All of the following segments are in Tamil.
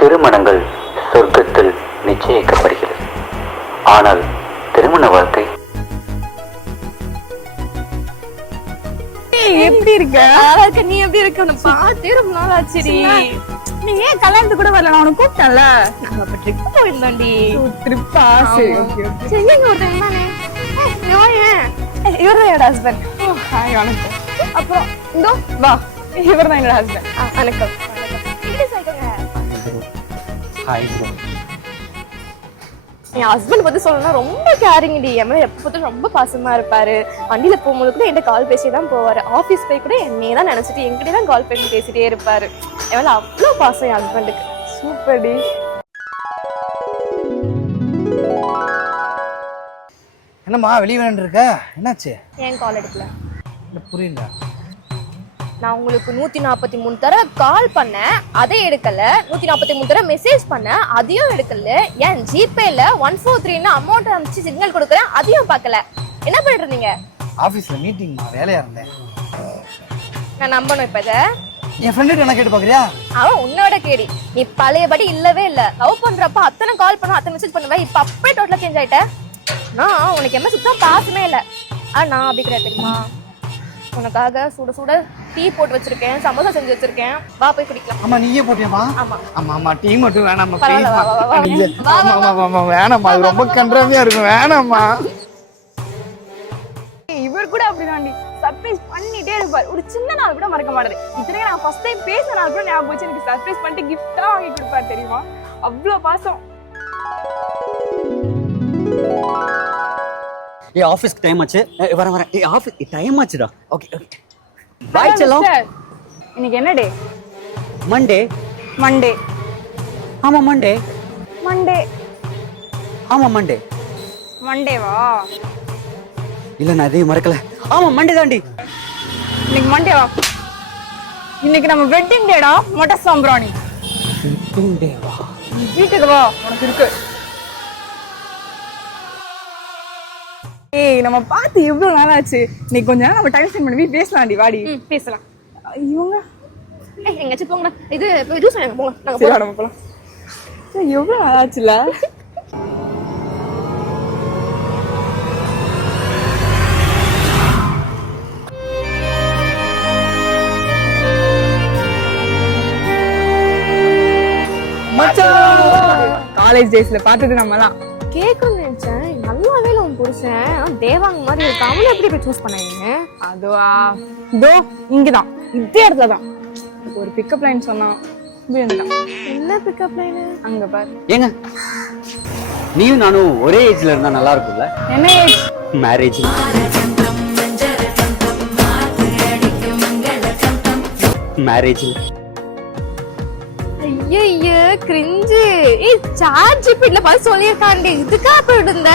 திருமணங்கள் சொர்க்கத்தில் நிச்சயிக்கப்படுகிறது. ஆனால் திருமண வாழ்க்கை எப்படி இருக்க? நீ எப்படி இருக்க? உன்னை பார்த்தே ரொம்ப நாள் ஆச்சுடி. நீ ஏன் கல்யாணத்துக்கு கூட வரல? நான் உனக்கு கூப்பிட்டேன்ல. நாங்க அப்ப ட்ரிப் போயிருந்தோம்டி. ட்ரிப்பா? சரி ஓகே ஓகே. சரி எங்க ஒருத்தன் தானே? இவர் தான் என்னோட ஹஸ்பண்ட். ஹாய் வணக்கம். அப்புறம் இந்தோ வா, இவர் தான் என்னோட ஹஸ்பண்ட். வணக்கம். Hi bro. என் ஹஸ்பண்ட் பத்தி சொல்லணும்னா ரொம்ப கேரிங்டி. என் மேல எப்ப பார்த்தாலும் ரொம்ப பாசமா இருப்பாரு. வண்டியில போகும்போது கூட என்கிட்ட கால் பேசியே தான் போவாரு. ஆஃபீஸ் போய் கூட என்னையே தான் நினைச்சிட்டு என்கிட்ட தான் கால் பண்ணி பேசிட்டே இருப்பாரு. என் மேல அவ்வளோ பாசம் என் ஹஸ்பண்டுக்கு. சூப்பர்டி. என்னம்மா வெளியே வேண்டு இருக்க? என்னாச்சு? ஏன் கால் எடுக்கல? புரியல. நான் உங்களுக்கு 143 தடவை கால் பண்ணேன், அதை எடுக்கல. 143 தடவை மெசேஜ் பண்ணேன், அதையும் எடுக்கல. ஏன் ஜிபேல 143 அமௌண்ட் அனுப்பிச்சு சிக்னல் கொடுக்குறேன், அதையும் பார்க்கல. என்ன பண்ணிட்டு இருந்தீங்க? ஆபீஸ்ல மீட்டிங்மா, வேலையா இருந்தேன். நான் நம்பணும் இப்ப இதை? என் ஃப்ரெண்டு என்ன கேட்டு பாக்குறியா? அவன் உன்னோட கேடி. நீ பழையபடி இல்லவே இல்ல. லவ் பண்றப்ப அத்தனை கால் பண்ணுவேன், அத்தனை மெசேஜ் பண்ணுவேன். இப்ப அப்படியே டோட்டலா சேஞ்ச் ஆயிட்ட. நான் உனக்கு என்ன சுத்தம் பாசமே இல்ல. நான் அப்படி கிடையாது தெரியுமா? உனக்காக சுட சுட டீ போட்டு வச்சிருக்கேன், சமோசா செஞ்சு வச்சிருக்கேன். வா போய் குடிக்கலாம். ஆமா நீயே போட்டியாமா? ஆமா ஆமா ஆமா. டீ மட்டும் வேணாமா பரவாயில்ல, வா, வா, வா. ப்ளீஸ். ஆமா வேணாமா, அது ரொம்ப கன்றாவியா இருக்கும். வேணாமா. இவர் கூட அப்படிதாண்டி சர்ப்ரைஸ் பண்ணிட்டே இருப்பார். ஒரு சின்ன நாள் கூட மறக்க மாட்டாரு. இத்தனைக்கு நான் ஃபர்ஸ்ட் டைம் பேசின நாள் கூட ஞாபகம் வச்சு எனக்கு சர்ப்ரைஸ் பண்ணிட்டு கிஃப்டா வாங்கி கொடுப்பாரு தெரியுமா? அவ்வளோ பாசம். ஏ ஆபீஸ்க்கு டைம் ஆச்சு. வரேன். ஏ ஆபீஸ் டைம் ஆச்சுடா. Okay okay. பாய் செல்லம். இன்னைக்கு என்ன டே? மண்டே. மண்டே. ஆமா மண்டே. மண்டே. ஆமா மண்டே. மண்டேவா? இல்ல நான் எதையும் மறக்கல. ஆமா மண்டே தாண்டி. இன்னைக்கு மண்டேவா? இன்னைக்கு நம்ம வெட்டிங் டேடா. மொட்டை சாம்பிராணி. வெட்டிங் டேவா? வீட்டுக்கு வா, உனக்கு இருக்கு. ஏய் நம்ம பார்த்து எவ்வளவு நாள் ஆச்சு. இன்னைக்கு கொஞ்ச நேரம் நம்ம டைம் ஸ்பெண்ட் பண்ணி பேசலாம்டி. வாடி பேசலாம். இவங்க எங்கயாச்சும் போங்கடா. இது ஜூஸ் வாங்க போலாம். நாங்க போலாம். நம்ம போலாம். எவ்வளவு நாள் ஆச்சுல. காலேஜ் டேஸ்ல பார்த்தது நம்மலாம். கேட்கணும்னு நினைச்சேன். நல்லாவே உன் புருஷன் தேவாங்க மாதிரி இருக்கு. அவளை எப்படி போய் சூஸ் பண்ணீங்க? அதுவா இதோ இங்கதான், இதே இடத்துல தான். ஒரு பிக்கப் லைன் சொன்னான். என்ன பிக்கப் லைன்? அங்க பாரு. ஏங்க நீயும் நானும் ஒரே ஏஜ்ல இருந்தா நல்லா இருக்கும்ல? என்ன ஏஜ்? மேரேஜ். மேரேஜ். ஐயோ கிரிஞ்சு. ஏய் சார்ஜ் பிட்ல பாத்து சொல்லிருக்காண்டி. இதுக்கா போயிட்டு இருந்த?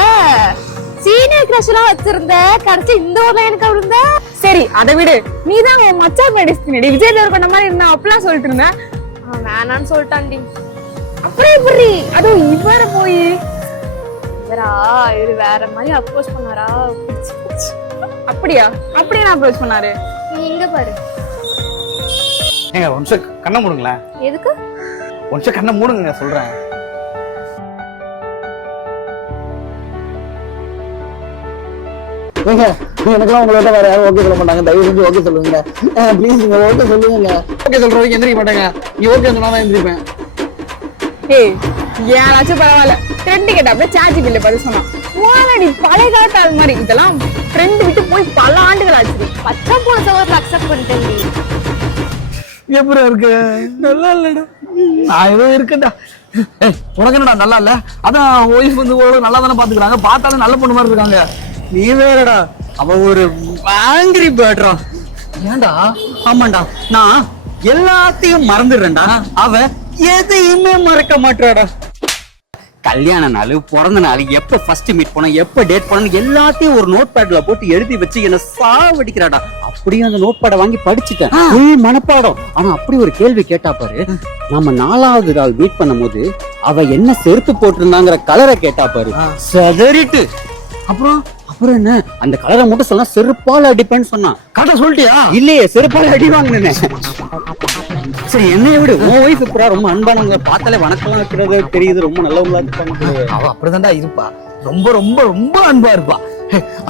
சீனியர் கிரஷ் எல்லாம் வச்சிருந்த, கடைசி இந்த ஒரு லைனுக்கு விழுந்த. சரி அதை விடு. நீ தான் என் மச்சான் மெடிசின் விஜய் தேவர் பண்ண மாதிரி இருந்தா அப்பெல்லாம் சொல்லிட்டு இருந்தேன். வேணான்னு சொல்லிட்டாண்டி. அப்படியே புரி. அதுவும் இவர போய் இவரா இவரு வேற மாதிரி அப்ரோச் பண்ணாரா? அப்படியா? அப்படியே நான் அப்ரோச் பண்ணாரு. நீ இங்க பாரு. ஏங்க ஒரு நிமிஷம் கண்ணை மூடுங்களேன். எதுக்கு? ஒரு நிமிஷம் கண்ணை மூடுங்க சொல்றேன். ஏங்க எனக்குலாம் உங்களோட வேற யாரும் ஓகே சொல்ல மாட்டாங்க. தயவு செஞ்சு ஓகே சொல்லுங்க ப்ளீஸ். நீங்க ஓகே சொல்லுங்க. ஓகே சொல்றவங்க எந்திரிக்க மாட்டாங்க. நீ ஓகே சொன்னாதான் எந்திரிப்பேன். ஏய் யாராச்சும் பரவாயில்ல. ட்ரெண்ட் கேட்ட அப்படியே சார்ஜ் பில்ல பதில் சொன்னான். வானடி பழைய காலத்து அது மாதிரி. இதெல்லாம் ட்ரெண்ட் விட்டு போய் பல ஆண்டுகள் ஆச்சு. பச்சை போன சவரத்துல அக்செப்ட் பண்ணிட்டேன். எப்படி இருக்கு? நல்லா இல்லடா. நான் ஏதோ இருக்குடா. உனக்கு என்னடா நல்லா இல்ல? அதான் ஒய்ஃப் வந்து நல்லா தானே பாத்துக்கிறாங்க. பார்த்தாலும் நல்ல பொண்ணு மாதிரி இருக்காங்க. நீ வேறடா, அவ ஒரு ஆங்கிரி பேர்ட்ரா. ஏன்டா? ஆமாண்டா, நான் எல்லாத்தையும் மறந்துடுறேன்டா. அவ எதையுமே மறக்க மாட்டாடா. கல்யாண நாள், பிறந்த நாள், எப்ப ஃபர்ஸ்ட் மீட் பண்ண, எப்ப டேட் பண்ண, எல்லாத்தையும் ஒரு நோட் பேட்ல போட்டு எழுதி வச்சு என்ன சாவடிக்கிறாடா. அப்படியே அந்த நோட் பேட வாங்கி படிச்சுட்டேன். ஃபுல் மனப்பாடம். ஆனா அப்படி ஒரு கேள்வி கேட்டா பாரு. நம்ம 4வது நாள் மீட் பண்ணும் போது அவ என்ன செருப்பு போட்டிருந்தாங்கிற கலரை கேட்டா பாரு. செதறிட்டு அப்புறம் என்ன அந்த கலரை மட்டும் சொன்னா செருப்பால அடிப்பேன்னு சொன்னான். கரெக்டா சொல்லிட்டியா? இல்லையே, செருப்பால அடி வாங்கினேன். சரி என்னைய விடு, உன் ஒய்ஃப் இப்படா ரொம்ப அன்பானவங்க, பார்த்தாலே வணக்கம் வைக்கிறது தெரியுது, ரொம்ப நல்லவங்களா இருப்பாங்க. அவ அப்படிதான்டா இருப்பா, ரொம்ப ரொம்ப ரொம்ப அன்பா இருப்பா.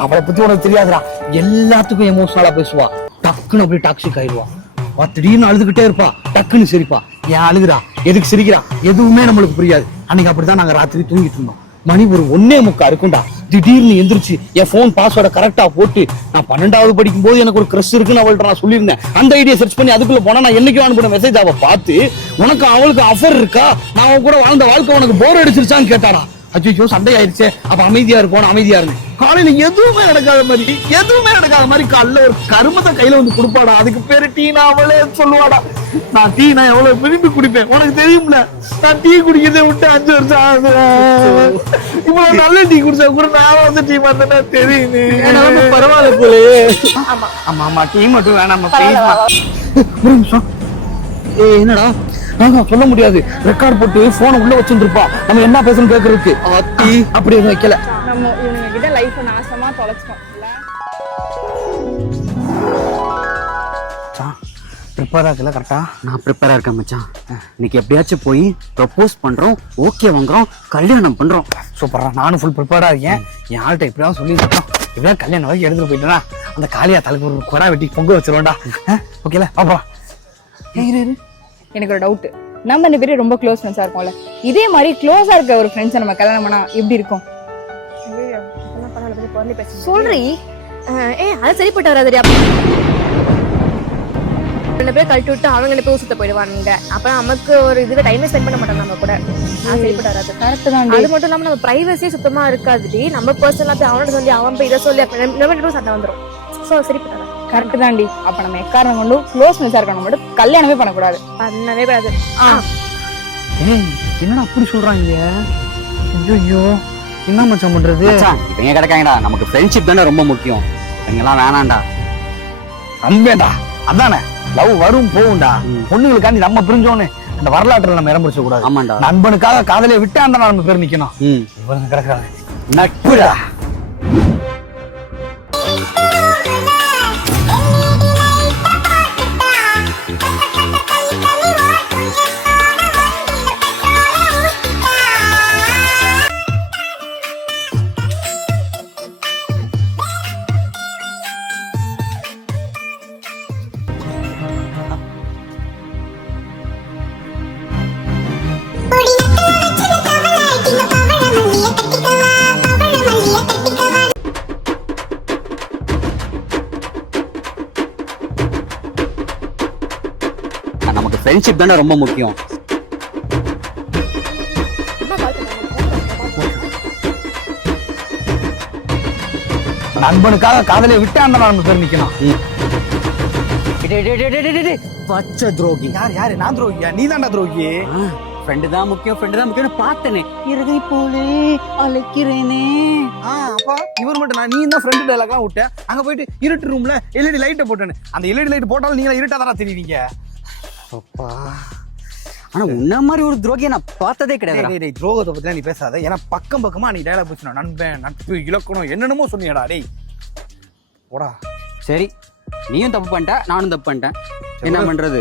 அவளை பத்தி உனக்கு தெரியாதுடா, எல்லாத்துக்கும் எமோஷனலா பேசுவா, டக்குன்னு அப்படியே டாக்ஸிக் ஆயிடுவா. திடீர்னு அழுதுகிட்டே இருப்பா, டக்குன்னு சிரிப்பா. ஏன் அழுகுறா, எதுக்கு சிரிக்கிறா, எதுவுமே நம்மளுக்கு புரியாது. அன்னைக்கு அப்படிதான் நாங்க ராத்திரி தூங்கிட்டு இருந்தோம். மணி ஒரு 1:45 இருக்கும்டா. திடீர்னு எந்திரிச்சு என் போன் பாஸ்வேர்டை கரெக்டா போட்டு, நான் 12வது படிக்கும் போது எனக்கு ஒரு கிரஷ் இருக்குன்னு அவள்கிட்ட நான் சொல்லியிருந்தேன். அந்த ஐடியா சர்ச் பண்ணி அதுக்குள்ள போனா நான் என்னைக்கும் அனுப்பின மெசேஜ் அவ பார்த்து, உனக்கு அவளுக்கு அஃபர் இருக்கா, நான் அவன் கூட வாழ்ந்த வாழ்க்கை உனக்கு போர் அடிச்சிருச்சான்னு கேட்டாரா. அச்சோ சண்டை ஆயிடுச்சே, அப்ப அமைதியா இருப்போம். அமைதியா இருந்து காலையில எதுவுமே நடக்காத மாதிரி காலைல ஒரு கருமத்தை கையில வந்து கொடுப்பாடா. அதுக்கு பேரு டீனா அவளே சொல்லுவாடா. நான் டீ நான் எவ்வளவு விரும்பி குடிப்பேன் உனக்கு தெரியும்ல. நான் டீ குடிக்கிறதை விட்டு 5 வருஷம் ஆகுது. இவ்வளவு நல்ல டீ குடிச்சா கூட நான் வந்து டீ வந்தேன்னா தெரியுது. பரவாயில்ல போலயே. ஆமா டீ மட்டும் வேணாம். ஒரு நிமிஷம். என்னடா சொல்ல முடியாது, ரெக்கார்ட் போட்டு போனை உள்ள வச்சிருப்பா, நம்ம என்ன பேசணும் கேக்குறதுக்கு. அப்படி எதுவும் வைக்கல. நம்ம இவங்க கிட்ட லைஃப் நாசமா தொலைச்சிட்டோம். ப்ரிப்பேரா இருக்கல கரெக்டா? நான் ப்ரிப்பேரா இருக்கேன் மச்சான். இன்னைக்கு எப்படியாச்சும் போய் ப்ரப்போஸ் பண்றோம், ஓகே வாங்குறோம், கல்யாணம் பண்றோம். சூப்பரா, நானும் ஃபுல் ப்ரிப்பேரா இருக்கேன். என் ஆள்கிட்ட இப்படிதான் சொல்லியிருக்கோம், இப்படிதான் கல்யாணம் வரைக்கும் எடுத்துட்டு போயிட்டேன்னா அந்த காளியா தலைக்கு ஒரு கொடா வெட்டி பொங்க வச்சிருவோம்டா. ஓகேல பாப்போம். எனக்கு ஒரு டவுட், நம்ம 2 பேரும் ரொம்ப க்ளோஸ் ஃப்ரெண்ட்ஸா இருக்கோம்ல, இதே மாதிரி க்ளோஸா இருக்க ஒரு ஃப்ரெண்ட்ஸை நம்ம கல்யாணம் பண்ணா எப்படி இருக்கும்? சொல்றீ அது சரிப்பட்டு வராதுடி. 2 பேர் கழட்டி விட்டு அவங்க 2 பேர் சுத்த போயிடுவானுங்க. அப்புறம் நமக்கு ஒரு இதுவே டைமே ஸ்பெண்ட் பண்ண மாட்டாங்க நம்ம கூட. சரிப்பட்டு வராது. கரெக்ட் தான். அது மட்டும் இல்லாம நம்ம பிரைவசியே சுத்தமா இருக்காதுடி. நம்ம பர்சனலா போய் அவனோட சொல்லி அவன் போய் இதை சொல்லி நம்ம சண்டை வந்துடும். ஸோ சரிப்பட்டு வராது. கரெக்ட் தாண்டி. அப்ப நம்ம எக்காரணம் கொண்டு க்ளோஸ் ஃப்ரெண்ட்ஸா இருக்கணும், மட்டும் கல்யாணமே பண்ணக்கூடாது. பண்ணவே கூடாது. என்னடா அப்படி சொல்றாங்க? ஐயோ என்ன மச்சான் பண்றது? இவங்க கிடக்காங்கடா, நமக்கு ஃப்ரெண்ட்ஷிப் தானே ரொம்ப முக்கியம். இவங்கெல்லாம் வேணாண்டா. நம்பேடா, அதானே லவ் வரும் போகும்டா. பொண்ணுங்களுக்காண்டி நம்ம பிரிஞ்சோன்னு அந்த வரலாற்றுல நம்ம இடம் பிடிச்ச கூடாது. ஆமாண்டா, நண்பனுக்காக காதலியை விட்டாண்டா நம்ம பேர் நிக்கணும். இவங்க கிடக்குறாங்க நட்புடா. நமக்கு ஃப்ரெண்ட்ஷிப் தானே ரொம்ப முக்கியம். நண்பனுக்காக காதலியை விட்டாண்டா நம்ம பேர் நிக்கணும். பச்சை துரோகி. யாரு? நான் துரோகியா? நீ தான்டா துரோகி. ஃப்ரெண்டு தான் முக்கியம், ஃப்ரெண்டு தான் முக்கியம் பார்த்தனே. இறகை போலே அழைக்கிறேனே. அப்பா இவர் மட்டும் நான் நீ தான் ஃப்ரெண்ட் டைலாக்லாம் விட்டேன். அங்க போயிட்டு இருட்டு ரூம்ல எல்இடி லைட்டை போட்டேன்னு. அந்த எல்இடி லைட் போட்டாலும் நீங்க இருட்டா தானே தெரியுவீங்க. அப்பா ஆனா உன்ன மாதிரி ஒரு துரோகியை நான் பார்த்ததே கிடையாது. துரோகத்தை பத்தி நீ பேசாத. ஏன்னா பக்கமா நீ டைலாக் பேசணும். நண்பன், நட்பு, இலக்கணம் என்னென்னமோ சொன்னியடா. டேய் போடா. சரி, நீயும் தப்பு பண்ணிட்ட, நானும் தப்பு பண்ணிட்டேன். என்ன பண்றது?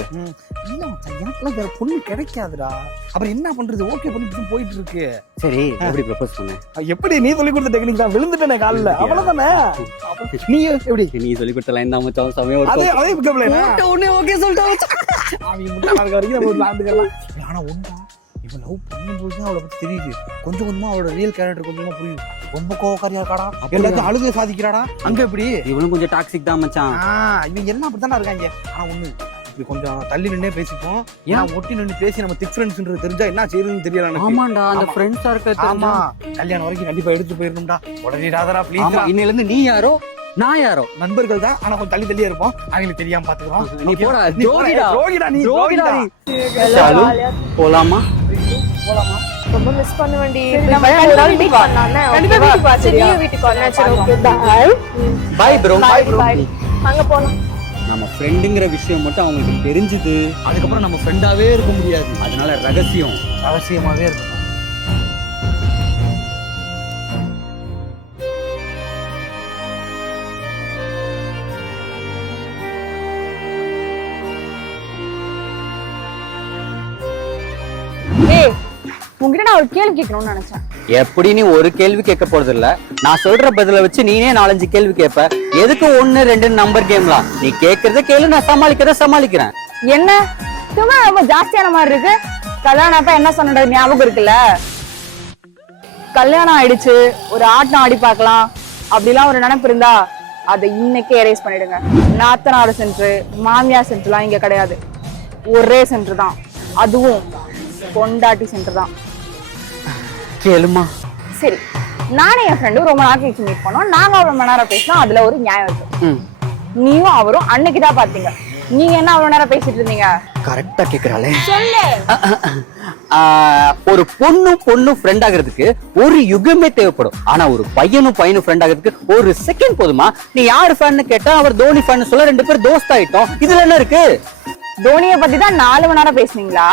எனக்குலாம் வேற பொண்ணு கிடைக்காதுடா. அப்புறம் என்ன பண்றது? ஓகே பண்ணி போயிட்டு இருக்கு. சரி, எப்படி ப்ரப்போஸ் பண்ண? எப்படி நீ சொல்லி கொடுத்த டெக்னிக் தான். விழுந்துட்டேனே கால்ல, அவ்வளவுதானே. நீ எப்படி நீ சொல்லி கொடுத்த லைன் தான் மச்சான். சமயம் அதே ஓகே சொல்லிட்டான். அவன் முட்டா இருக்க வரைக்கும் நம்ம விளையாண்டுக்கலாம். ஆனா ஒன்றா இப்ப லவ் பண்ணும்போது தான் அவளை பத்தி தெரியுது. கொஞ்சம் கொஞ்சமா அவளோட ரியல் கேரக்டர் கொஞ்சமா புரியுது. ரொம்ப கோவக்காரியா இருக்காடா, எல்லாத்தையும் அழுது சாதிக்கிறாடா. அங்க எப்படி இவனும் கொஞ்சம் டாக்ஸிக் தான் மச்சான். இவங்க எல்லாம் அப்படித்தானே இருக்காங்க. ஆனா ஒண்ணு, இப்படி கொஞ்சம் தள்ளி நின்னே பேசிப்போம். ஏன்னா ஒட்டி நின்று பேசி நம்ம திக் ஃப்ரெண்ட்ஸ்ன்றது தெரிஞ்சா என்ன செய்யறதுன்னு தெரியல. ஆமாண்டா, அந்த ஃப்ரெண்ட்ஸா இருக்க. ஆமா, கல்யாணம் வரைக்கும் கண்டிப்பா எடுத்து போயிருந்தா. உடனேடாதரா ப்ளீஸ். இன்னையில இருந்து நீ யாரோ நான் யாரோ நண்பர்கள் தான். ஆனா கொஞ்சம் தள்ளி தள்ளியே இருப்போம். அவங்களுக்கு தெரியாம பாத்துக்கிறோம். நீ போடா. போலாமா? ரொம்ப மிஸ் பண்ணுவேன்டி. வீட்டுக்கு வரலாம். சரி ஓகே பை ப்ரோ. அங்க போலாம். நம்ம ஃப்ரெண்டுங்கிற விஷயம் மட்டும் அவங்களுக்கு தெரிஞ்சது, அதுக்கப்புறம் நம்ம ஃப்ரெண்டாவே இருக்க முடியாது. அதனால ரகசியமாவே இருக்கும். உங்ககிட்ட நான் ஒரு கேள்வி கேட்கணும்னு நினைச்சேன். எப்படி நீ ஒரு கேள்வி கேட்க போறது இல்ல, நான் சொல்ற பதில வச்சு நீனே 4-5 கேள்வி கேட்ப. எதுக்கு 1, 2 நம்பர் கேம்லாம்? நீ கேக்குறத கேளு, நான் சமாளிக்கிறேன். என்ன சும்மா ரொம்ப ஜாஸ்தியான மாதிரி இருக்கு. கல்யாணம் அப்ப என்ன சொன்னது ஞாபகம் இருக்குல்ல? கல்யாணம் ஆயிடுச்சு, ஒரு ஆட்டம் ஆடி பார்க்கலாம் அப்படிலாம் ஒரு நினைப்பு இருந்தா அதை இன்னைக்கே எரேஸ் பண்ணிடுங்க. நாத்தனார் சென்டர், மாமியார் சென்டர்லாம் இங்க கிடையாது. ஒரே சென்டர் தான், அதுவும் பொண்டாட்டி சென்டர் தான். கேளுமா. சரி, நானும் என் ஃப்ரெண்டும் ரொம்ப நாள் கழிச்சு மீட் பண்ணோம். நாங்க அவ்வளவு மணி நேரம் பேசினோம், அதுல ஒரு நியாயம் இருக்கு. நீயும் அவரும் அன்னைக்குதான் பாத்தீங்க. நீங்க என்ன அவ்வளவு நேரம் பேசிட்டு இருந்தீங்க? கரெக்டா கேக்குறாளே. சொல்லு. ஒரு பொண்ணு ஃப்ரெண்ட் ஆகிறதுக்கு ஒரு யுகமே தேவைப்படும். ஆனா ஒரு பையனும் ஃப்ரெண்ட் ஆகிறதுக்கு ஒரு செகண்ட் போதுமா? நீ யாரு ஃபேன்னு கேட்டா அவர் தோனி ஃபேன் சொல்ல, 2 பேரும் தோஸ்த் ஆயிட்டோம். இதுல என்ன இருக்கு? தோனியை பத்தி தான் 4 மணி நேரம் பேசுனீங்களா?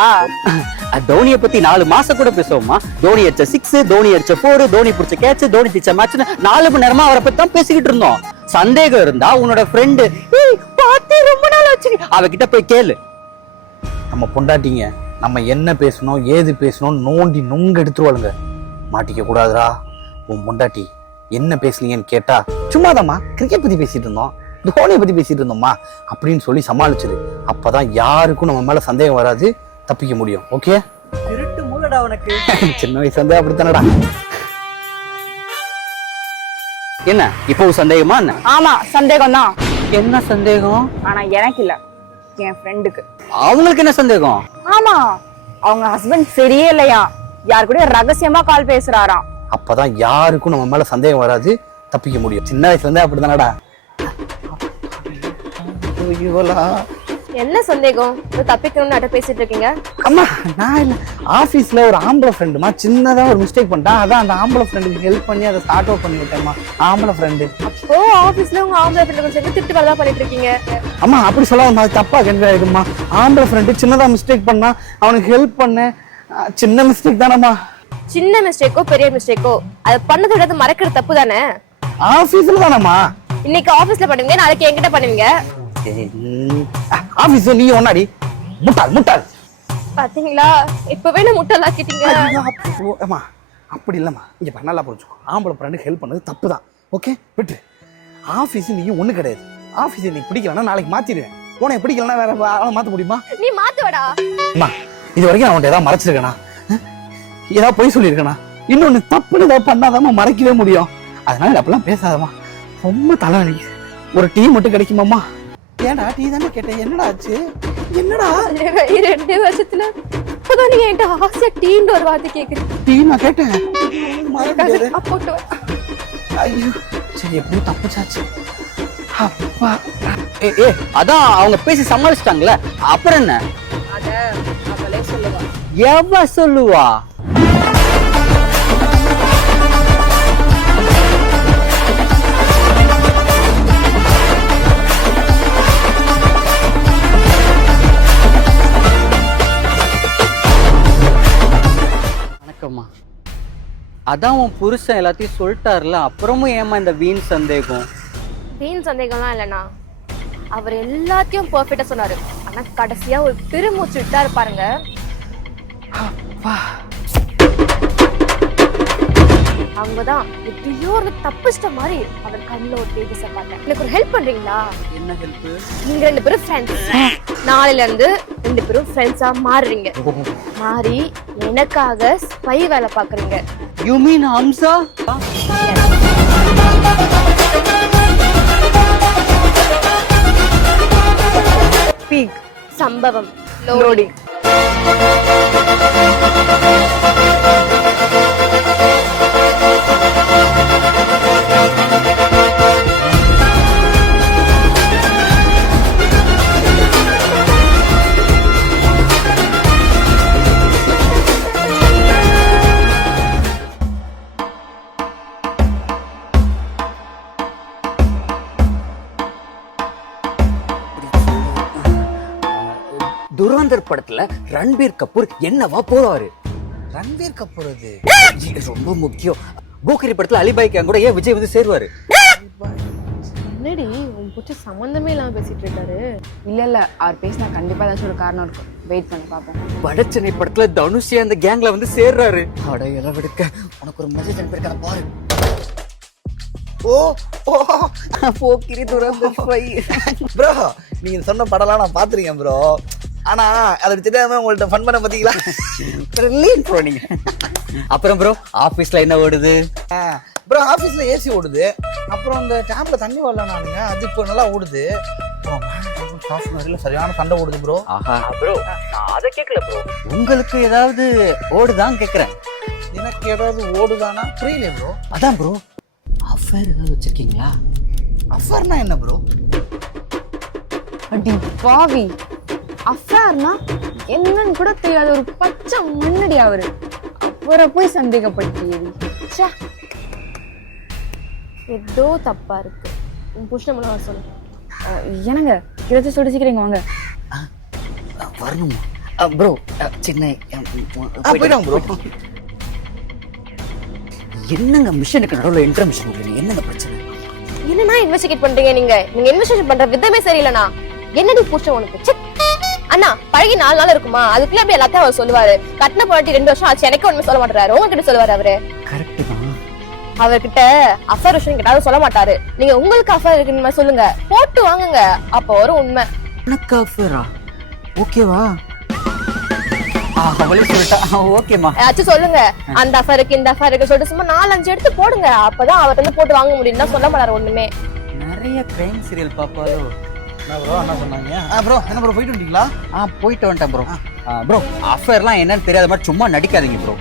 தோனியை பத்தி 4 மாசம் கூட பேசுவோமா? தோனி அடிச்ச 6, தோனி அடிச்ச 4, தோனி பிடிச்ச கேட்ச், தோனி ஜெயிச்ச மேட்ச்னு 4 மணி நேரமா அவரை பத்தி தான் பேசிக்கிட்டு இருந்தோம். சந்தேகம் இருந்தா உன்னோட ஃப்ரெண்டு பாத்து ரொம்ப நாள் ஆச்சு அவகிட்ட போய் கேளு. நம்ம பொண்டாட்டிங்க நம்ம என்ன பேசணும் ஏது பேசணும் நோண்டி நுங்க எடுத்துருவாளுங்க. மாட்டிக்க கூடாதுரா. உன் பொண்டாட்டி என்ன பேசலீங்கன்னு கேட்டா, சும்மாதாம்மா கிரிக்கெட் பத்தி பேசிட்டு இருந்தோம், தோனியை பத்தி பேசிட்டு இருந்தோம்மா அப்படின்னு சொல்லி சமாளிச்சிரு. அப்பதான் யாருக்கும் நம்ம மேல சந்தேகம் வராது, தப்பிக்க முடியும். ஓகே? திருட்டு மூலடா உனக்கு. சின்ன வயசு வந்து அப்படித்தானடா. என்ன இப்போ சந்தேகமா? என்ன? ஆமா, சந்தேகம் தான். என்ன சந்தேகம்? ஆனா எனக்கு இல்ல, என் ஃப்ரெண்டுக்கு. அவங்களுக்கு என்ன சந்தேகம்? ஆமா, அவங்க ஹஸ்பண்ட் சரியே இல்லையா, யாரு கூட ரகசியமா கால் பேசுறாராம். அப்பதான் யாருக்கும் நம்ம மேல சந்தேகம் வராது, தப்பிக்க முடியும். சின்ன வயசுல இருந்தே அப்படித்தானடா. என்ன சந்தேகம்? தப்பிக்கணும்னு அட்ட பேசிட்டு இருக்கீங்க? அம்மா நான் இல்ல, ஆபீஸ்ல ஒரு ஆம்பளை ஃப்ரெண்டுமா சின்னதா ஒரு மிஸ்டேக் பண்ணிட்டான். அதான் அந்த ஆம்பளை ஃப்ரெண்டுக்கு ஹெல்ப் பண்ணி அதை ஸ்டார்ட் அவுட் பண்ணி விட்டேம்மா. ஆம்பளை ஃப்ரெண்டு. அப்போ ஆபீஸ்ல உங்க ஆம்பளை ஃப்ரெண்ட் சேர்ந்து திட்டு வேலை பண்ணிட்டு இருக்கீங்க? அம்மா அப்படி சொல்லாதம்மா, தப்பா கேட்குமா. ஆம்பளை ஃப்ரெண்டு சின்னதா மிஸ்டேக் பண்ணா அவனுக்கு ஹெல்ப் பண்ண, சின்ன மிஸ்டேக் தானம்மா. சின்ன மிஸ்டேக்கோ பெரிய மிஸ்டேக்கோ அதை பண்ணதை விட மறக்கிறது தப்பு தானே? ஆபீஸ்ல தானம்மா. இன்னைக்கு ஆபீஸ்ல பண்ணுவீங்க, நாளைக்கு என்கிட்ட பண்ணுவீங்க. ஆபீஸ் நீ ஒன்னாடி முட்டாள். பாத்தீங்களா, இப்பவே நான் முட்டலாக்கிட்டீங்க. அம்மா அப்படி இல்லம்மா, இங்க பாரு நல்லா புரிஞ்சுக்கோ. ஆம்பளை ஃப்ரெண்டுக்கு ஹெல்ப் பண்ணது தப்பு தான். ஓகே விட்டு. ஆபீஸ் நீ ஒண்ணு கிடையாது. ஆபீஸ் நீ பிடிக்கலன்னா நாளைக்கு மாத்திடுவேன். உனக்கு பிடிக்கலன்னா வேற ஆளை மாத்த முடியுமா? நீ மாத்துவடா. அம்மா இது வரைக்கும் நான் உன்ட்ட ஏதாவது மறைச்சிருக்கேனா? ஏதாவது பொய் சொல்லியிருக்கேனா? இன்னொன்னு தப்புன்னு ஏதாவது பண்ணாதாம்மா மறைக்கவே முடியும். அதனால அப்பெல்லாம் பேசாதம்மா, ரொம்ப தலைவலி. ஒரு டீ மட்டும் கிடைக்குமாம்மா? ஏன்டா டீ தானே கேட்டேன், என்னடா ஆச்சு? என்னடா 2 வருஷத்துல இப்பதான் நீங்க என்கிட்ட ஆசை டீன்னு ஒரு வார்த்தை கேக்குறீங்க. டீ நான் கேட்டேன். அப்போட்டு ஐயோ சரி, எப்படி தப்புச்சாச்சு. அப்பா அதான் அவங்க பேசி சமாளிச்சிட்டாங்களே, அப்புறம் என்ன? அத அவளே சொல்லுவா. எவ சொல்லுவா? அதான் உன் புருஷன் எல்லாத்தையும் சொல்லிட்டாருல, அப்புறமும் ஏமா இந்த வீண் சந்தேகம்? வீண் சந்தேகம்லாம் இல்லைண்ணா, அவர் எல்லாத்தையும் பெர்ஃபெக்ட்டா சொன்னாரு. ஆனா கடைசியா ஒரு பெருமூச்சு விட்டாரு பாருங்க. அவங்கதான் எப்படியோ ஒரு தப்பிச்சிட்ட மாதிரி அவர் கண்ணில் ஒரு தேஜஸை பார்த்தேன். எனக்கு ஒரு ஹெல்ப் பண்றீங்களா? என்ன ஹெல்ப்? நீங்க 2 பேரும் ஃப்ரெண்ட்ஸ். நாளையில இருந்து 2 பேரும் ஃப்ரெண்ட்ஸா மாறுறீங்க. மாறி எனக்காக ஸ்பை வேலை பாக்குறீங்க. You mean Hamza? பீக் சம்பவம் லோடி. துரந்தர் படத்துல ரன்பீர் கபூர் என்னவா போறாரு? ரன்பீர் கபூர் அது ரொம்ப முக்கியம். போக்கிரி படத்துல அலிபாய் கேங் கூட ஏன் விஜய் வந்து சேருவாரு? சின்ன என்னடி உன் புடிச்ச சம்பந்தமே இல்லாம பேசிட்டு இருக்காரு? இல்ல அவர் பேசினா கண்டிப்பா ஏதாச்சும் ஒரு காரணம் இருக்கும். வெயிட் பண்ணி பாப்போம். வடச்சென்னை படத்துல தனுஷே அந்த கேங்ல வந்து சேர்றாரு. அட இளவெடுக்க உனக்கு ஒரு மெசேஜ் அனுப்பியிருக்கான பாரு. போக்கிரி துறந்து ப்ரோ, நீங்க சொன்ன படம்லாம் நான் பாத்துருக்கேன் ப்ரோ. ஆனா அதை தெரியாம உங்கள்ட்ட ஃபன் பண்ண பாத்தீங்களா? ப்ரில்லியன்ட் ப்ரோ நீங்க. அப்புறம் ப்ரோ ஆபீஸ்ல என்ன ஓடுது? ப்ரோ ஆஃபீஸில் ஏசி ஓடுது. அப்புறம் இந்த டேப்ல தண்ணி வரல நானுங்க, அது இப்போ நல்லா ஓடுது. சரியான சண்டை ஓடுது ப்ரோ. ஆஹா ப்ரோ நான் அதை கேட்கல ப்ரோ, உங்களுக்கு ஏதாவது ஓடுதான் கேட்குறேன். எனக்கு ஏதாவது ஓடுதானா புரியல ப்ரோ. அதான் ப்ரோ அஃபேர் ஏதாவது வச்சிருக்கீங்களா? அஃபர்னா என்ன ப்ரோ? அடி பாவி, அஃபேர்னா என்னன்னு கூட தெரியாத ஒரு பச்சை மண்ணடி அவரு. அப்புறம் போய் சந்தேகப்பட்டியது. ஏதோ தப்பா இருக்கு. உன் புருஷன் மூலம் வர சொல்லு. என்னங்க ஏதாச்சும் சொல்லிக்கிறீங்க வாங்க. வரணுமா ப்ரோ? சின்ன போயிட்டாங்க ப்ரோ. என்னங்க மிஷனுக்கு நடுவில் இன்டர்மிஷன் கொடுக்குறீங்க, என்னங்க பிரச்சனை? என்னன்னா இன்வெஸ்டிகேட் பண்றீங்க நீங்க இன்வெஸ்டிகேஷன் பண்ற விதமே சரியில்லைண்ணா. என்னடி புருஷன் உனக்கு? அண்ணா பழகி 4 நாள் இருக்குமா, அதுக்குள்ள அப்படி எல்லாத்தையும் அவர் சொல்லுவாரு. கட்டின போராட்டி 2 வருஷம் ஆச்சு, எனக்கு ஒண்ணுமே சொல்ல மாட்டாரு. உங்ககிட்ட சொல்லுவாரு அவரு. கரெக்ட் தான். அவர்கிட்ட அஃபேர் விஷயம் கேட்டாலும் சொல்ல மாட்டாரு. நீங்க உங்களுக்கு அஃபேர் இருக்குன்னு சொல்லுங்க, போட்டு வாங்குங்க, அப்ப வரும் உண்மை. எனக்கு அஃபேரா? ஓகேவா? அவளே சொல்லிட்டா ஓகேமா. ஏதாச்சும் சொல்லுங்க, அந்த அஃபேருக்கு இந்த அஃபேருக்கு சொல்லிட்டு சும்மா 4-5 எடுத்து போடுங்க, அப்பதான் அவர் வந்து போட்டு வாங்க முடியும்னா சொல்ல மாட்டாரு ஒண்ணுமே. நிறைய கிரைம் சீரியல் பாப்பாரோ. என்ன ப்ரோ என்ன சொன்னாங்க? ப்ரோ என்ன ப்ரோ போயிட்டு வந்துட்டீங்களா? போயிட்டு வந்துட்டேன் ப்ரோ. ப்ரோ அஃபேர்லாம் என்னன்னு தெரியாத மாதிரி சும்மா நடிக்காதீங்க ப்ரோ.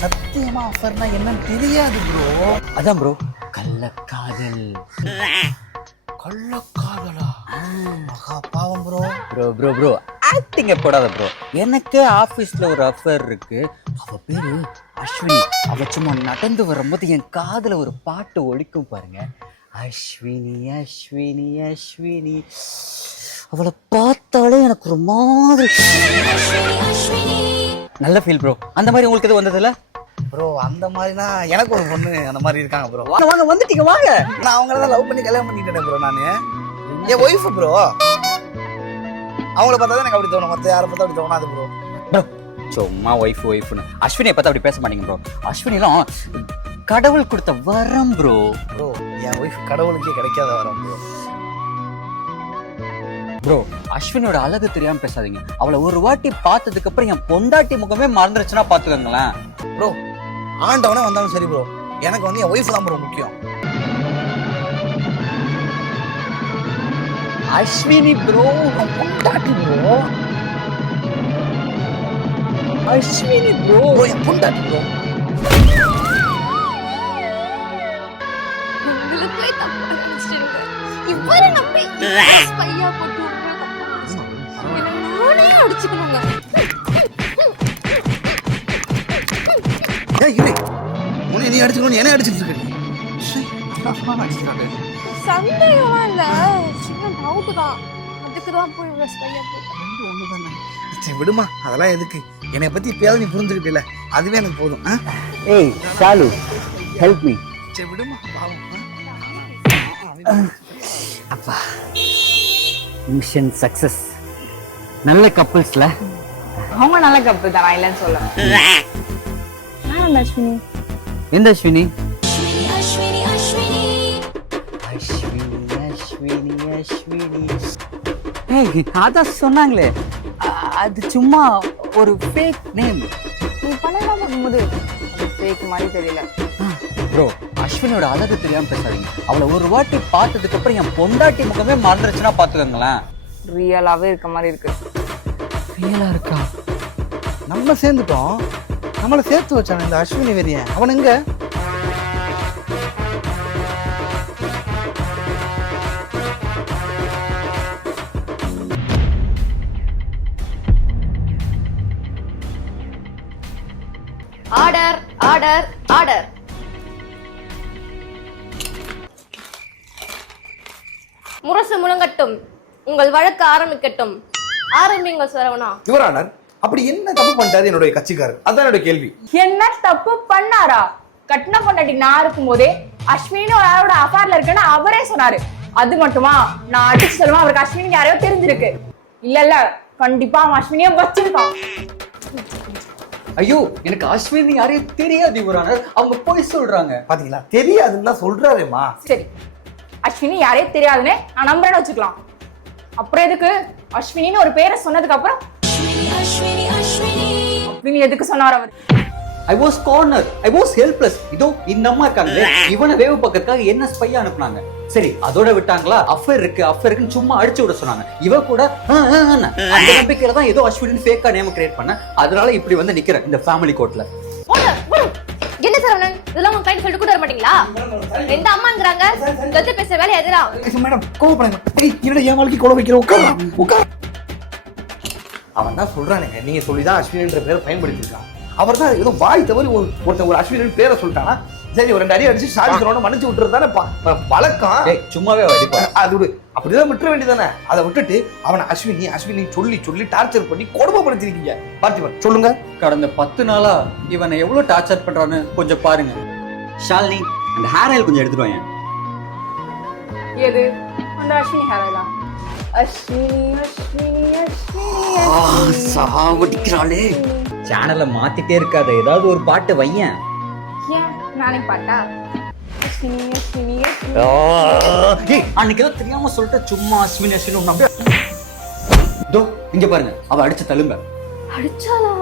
சத்தியமா அஃபர்னா என்னன்னு தெரியாது ப்ரோ. அதான் ப்ரோ கள்ளக்காதல். கள்ளக்காதலா? மகா பாவம் ப்ரோ. ப்ரோ ப்ரோ ப்ரோ ஆக்டிங்க போடாத ப்ரோ. எனக்கு ஆபீஸ்ல ஒரு அஃபேர் இருக்கு. அவ பேரு அஸ்வினி. அவ சும்மா நடந்து வரும்போது என் காதுல ஒரு பாட்டு ஒலிக்கும் பாருங்க. அஸ்வினி அஸ்வினி அஸ்வினி. அவளை பார்த்தாலே எனக்கு ஒரு மாதிரி நல்ல ஃபீல் ப்ரோ. அந்த மாதிரி உங்களுக்கு எது வந்ததில்ல ப்ரோ? அந்த மாதிரினா எனக்கு ஒரு பொண்ணு அந்த மாதிரி இருக்காங்க ப்ரோ. வாங்க வாங்க வந்துட்டீங்க வாங்க. நான் அவங்கள தான் லவ் பண்ணி கல்யாணம் பண்ணிட்டேன் ப்ரோ. நானு என் ஒய்ஃப் ப்ரோ. அவங்கள பார்த்தா தான் எனக்கு அப்படி தோணும், மற்ற யாரை பார்த்தா அப்படி தோணாது ப்ரோ. சும்மா ஒய்ஃப்னு அஸ்வினியை பார்த்தா அப்படி பேச மாட்டீங்க ப்ரோ. அஸ்வினிலாம் கடவுள் கொடுத்த வரம் ப்ரோ. ப்ரோ என் ஒய்ஃப் கடவுளுக்கே கிடைக்காத வரம் ப்ரோ. ப்ரோ அஸ்வினோட அழகு தெரியாம பேசாதீங்க. அவளை ஒரு வாட்டி பார்த்ததுக்கு அப்புறம் என் பொண்டாட்டி முகமே மறந்துருச்சுன்னா பாத்துக்கோங்களேன் ப்ரோ. ஆண்டவனே வந்தாலும் சரி ப்ரோ, எனக்கு வந்து என் ஒய்ஃப் தான் ப்ரோ முக்கியம். அஸ்வினி ப்ரோ பொண்டாட்டி ப்ரோ. அஸ்வினி ப்ரோ என் பொண்டாட்டி ப்ரோ. உங்களுக்கு போய் தப்பா நினைச்சிருங்க. இவரை நம்பி பையா போட்டு நானே அடிச்சுக்கணுங்க. உன்னை நீ அடிச்சுக்கணும், என்ன அடிச்சுட்டு இருக்க? சந்தேகமா இல்ல, சின்ன டவுட் தான். அதுக்குதான் போய் பையா சரி விடுமா, அதெல்லாம் எதுக்கு? என்னை பத்தி இப்பயாவது நீ புரிஞ்சுக்கிட்டல, அதுவே எனக்கு போதும். ஏய் ஷாலு ஹெல்ப் மீ. சரி விடுமா பாவம். அப்பா மிஷன் சக்சஸ். நல்ல கப்பிள்ஸ்ல அவங்க நல்ல கப்பு தான், நான் இல்லைன்னு சொல்ல. அஸ்வினி எந்த அஸ்வினி? அஸ்வினி அஸ்வினி அஸ்வினி. ஏய் அதான் சொன்னாங்களே, அது சும்மா ஒரு ஃபேக் நேம். நீ பண்ணலாம் பார்க்கும்போது ஃபேக் மாதிரி தெரியல ப்ரோ. அஸ்வினியோட அழகு தெரியாம பேசாதீங்க. அவளை ஒரு வாட்டி பார்த்ததுக்கு அப்புறம் என் பொண்டாட்டி முகமே மறந்துருச்சுன்னா பாத்துக்கோங்களேன். ரியலாவே இருக்க மாதிரி இருக்கு. ரியலா இருக்கா? நம்ம சேர்ந்துட்டோம், நம்மளை சேர்த்து வச்சான இந்த அஸ்வினி வெறியன். அவன் எங்க? Order order order. முரசு முழங்கட்டும், உங்கள் வழக்கு ஆரம்பிக்கட்டும். ஆரம்பிங்க சரவணா. யுவர் ஆனர், அப்படி என்ன தப்பு பண்ணிட்டாரு என்னுடைய கட்சிக்காரர்? அதான் என்னோட கேள்வி. என்ன தப்பு பண்ணாரா? கட்டின பொண்டாட்டி நான் இருக்கும் போதே அஸ்வினி ஒரு ஆளோட அஃபேர்ல இருக்குன்னு அவரே சொன்னாரு. அது மட்டுமா நான் அடிச்சு சொல்லுவேன் அவருக்கு அஸ்வினி யாரையோ தெரிஞ்சிருக்கு. இல்ல கண்டிப்பா அவன் அஸ்வினிய வச்சிருக்கான். ஐயோ எனக்கு அஸ்வினி யாரையும் தெரியாது யுவரானர், அவங்க போய் சொல்றாங்க. பாத்தீங்களா, தெரியாதுன்னு தான் சொல்றாருமா. சரி, அஸ்வினி யாரையோ தெரியாதுன்னு நான் நம்புறேன்னு வச்சுக்கலாம். அப்புறம் எதுக்கு அஸ்வினின்னு ஒரு பேரை சொன்னதுக்கு அப்புறம் அஸ்வினி எதுக்கு சொன்னார் அவர்? I was cornered. I was helpless. இதோ இந்த அம்மா இருக்காங்க, இவனை வேவு பக்கத்துக்காக என்ன ஸ்பையா அனுப்புனாங்க. சரி அதோட விட்டாங்களா, அஃபேர் இருக்குன்னு சும்மா அடிச்சு விட சொன்னாங்க. இவ கூட அந்த நம்பிக்கையில தான் ஏதோ அஸ்வினின்னு ஃபேக்கா நேம் கிரியேட் பண்ண, அதனால இப்படி வந்து நிக்கிறேன் இந்த ஃபேமிலி கோர்ட்ல. என்ன சரவணன், இதெல்லாம் உங்க கையில சொல்லிட்டு கூட வர மாட்டீங்களா? ரெண்டு அம்மாங்கறாங்க, கத்து பேச வேலை எதுடா? மேடம் கோவப்படாதீங்க. என்னடா என் வாழ்க்கை கோல வைக்கிற, உட்கார். அவன் தான் சொல்றானுங்க, நீங்க சொல்லிதான் அஸ்வினின்ற பேரை பயன்படுத்திருக்கான். அவர் தான் ஏதோ வாய் தவறி ஒருத்தன் ஒரு அஸ்வினின் பேரை சொல்லிட்டானா, சரி ஒரு 2 அடி அடிச்சு சாரி சொல்லணும் மன்னிச்சு விட்டுறது தானே வழக்கம். சும்மாவே அடிப்பான். அது அப்படிதான் விட்டுற வேண்டியதானே. அதை விட்டுட்டு அவனை அஸ்வினி சொல்லி டார்ச்சர் பண்ணி கொடுமைப்படுத்திருக்கீங்க. பார்த்திபன் சொல்லுங்க. கடந்த 10 நாளா இவனை எவ்வளவு டார்ச்சர் பண்றான்னு கொஞ்சம் பாருங்க. ஷாலினி அந்த ஹேர் ஆயில் கொஞ்சம் எடுத்துட்டு வாங்க. எது அந்த அஸ்வினி ஹேர் ஆயிலா? அஸ்வினி சாவடிக்கிறாளே. சேனலை மாத்திட்டே இருக்காத, ஏதாவது ஒரு பாட்டு வையன். ஏன் நானே பாட்டா? அன்னைக்கு ஏதோ தெரியாம சொல்லிட்டு சும்மா அஸ்வினி இதோ இங்க பாருங்க, அவ அடிச்ச தழும்ப. அடிச்சாளா?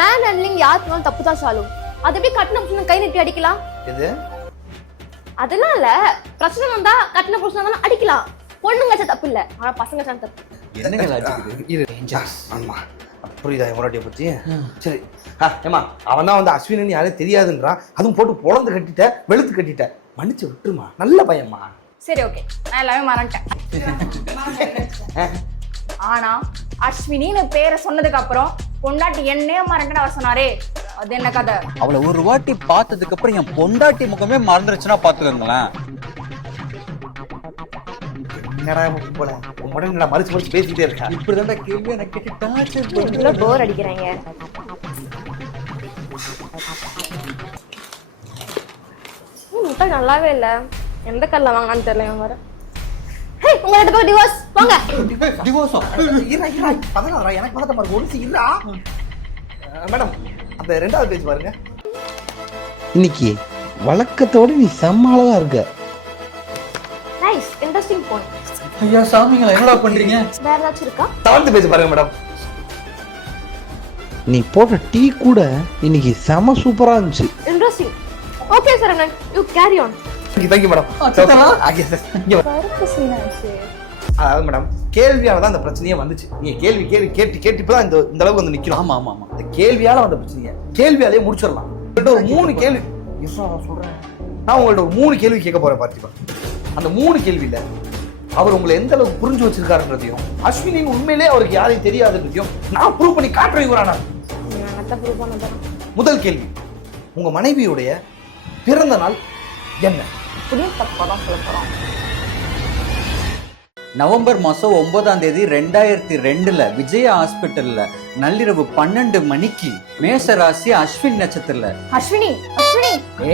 மேன் ஹேண்ட்லிங் யாருக்குனாலும் தப்பு தான் சாலும். அது எப்படி கட்டின புருஷன் கை நீட்டி அடிக்கலாம்? இது அதெல்லாம் இல்ல, பிரச்சனை வந்தா கட்டின புருஷன் அடிக்கலாம். பொண்ணுங்க தப்பு இல்ல, ஆனா பசங்க தப்பு. புரியுதா முன்னாடியை பத்தி? சரி ஏமா, அவன் தான் வந்து அஸ்வினி யாரும் தெரியாதுன்றான், அதுவும் போட்டு பொழந்து கட்டிட்ட, வெளுத்து கட்டிட்ட, மன்னிச்சு விட்டுருமா, நல்ல பையன்மா. சரி ஓகே, நான் எல்லாமே மறந்துட்டேன். ஆனா அஸ்வினின்னு பேரை சொன்னதுக்கு அப்புறம் பொண்டாட்டி என்னையே மறந்துட்டு அவர் சொன்னாரே, அது என்ன கதை? அவளை ஒரு வாட்டி பார்த்ததுக்கு அப்புறம் என் பொண்டாட்டி முகமே மறந்துருச்சுன்னா பாத்துக்கோங்களேன். என்னடா போல உடனே மறுச்சு பேசிட்டே இருக்கா? இப்படிதான் கேள்வி எனக்கு கேட்டு போர் அடிக்கிறாங்க. முட்டை நல்லாவே இல்ல, எந்த கல்ல வாங்கலான்னு தெரியல. இவன் வர உங்க 2 பேரும் டிவோர்ஸ் வாங்க. டிவோர்ஸா? எனக்கு பக்கத்த மாதிரி ஒருசி இல்ல. மேடம் அந்த 2வது பேஜ் பாருங்க. இன்னைக்கு வழக்கத்தோட நீ செம்மாளதா இருக்க. Nice, interesting point. ஐயா சாமிங்களா, என்னடா பண்றீங்க? வேற ஏதாச்சும் இருக்கா? 7th பேஜ் பாருங்க மேடம். நீ போட்ட டீ கூட இன்னைக்கு செம சூப்பரா இருந்துச்சு. Interesting. Okay Saravanan, you carry on. Thank you madam. அதாவது மேடம் கேள்வியால தான் அந்த பிரச்சனையே வந்துச்சு. நீங்க கேள்வி கேட்டு இப்பதான் இந்த அளவுக்கு வந்து நிக்கிறோம். ஆமா ஆமா ஆமா, இந்த கேள்வியால வந்த பிரச்சனையை கேள்வியாலே முடிச்சிடலாம். ஒரு 3 கேள்வி சொல்றேன். நான் உங்கள்ட்ட ஒரு 3 கேள்வி கேட்க போறேன் பார்த்திபா. அந்த 3 கேள்வியில அவர் உங்களை எந்த அளவுக்கு புரிஞ்சு வச்சிருக்காருன்றதையும், அஸ்வினின் உண்மையிலே அவருக்கு யாரையும் தெரியாதுன்றதையும் நான் ப்ரூவ் பண்ணி காட்டுறேன் இவரான. முதல் கேள்வி, உங்க மனைவியுடைய பிறந்த நாள் என்ன? தப்பாதான் சொல்ல போறோம். நவம்பர் மாசம் 9ஆம் தேதி 2002 விஜயா ஹாஸ்பிட்டல்ல நள்ளிரவு 12 மணிக்கு மேஷ ராசி அஸ்வினி நட்சத்திரத்துல. அஸ்வினி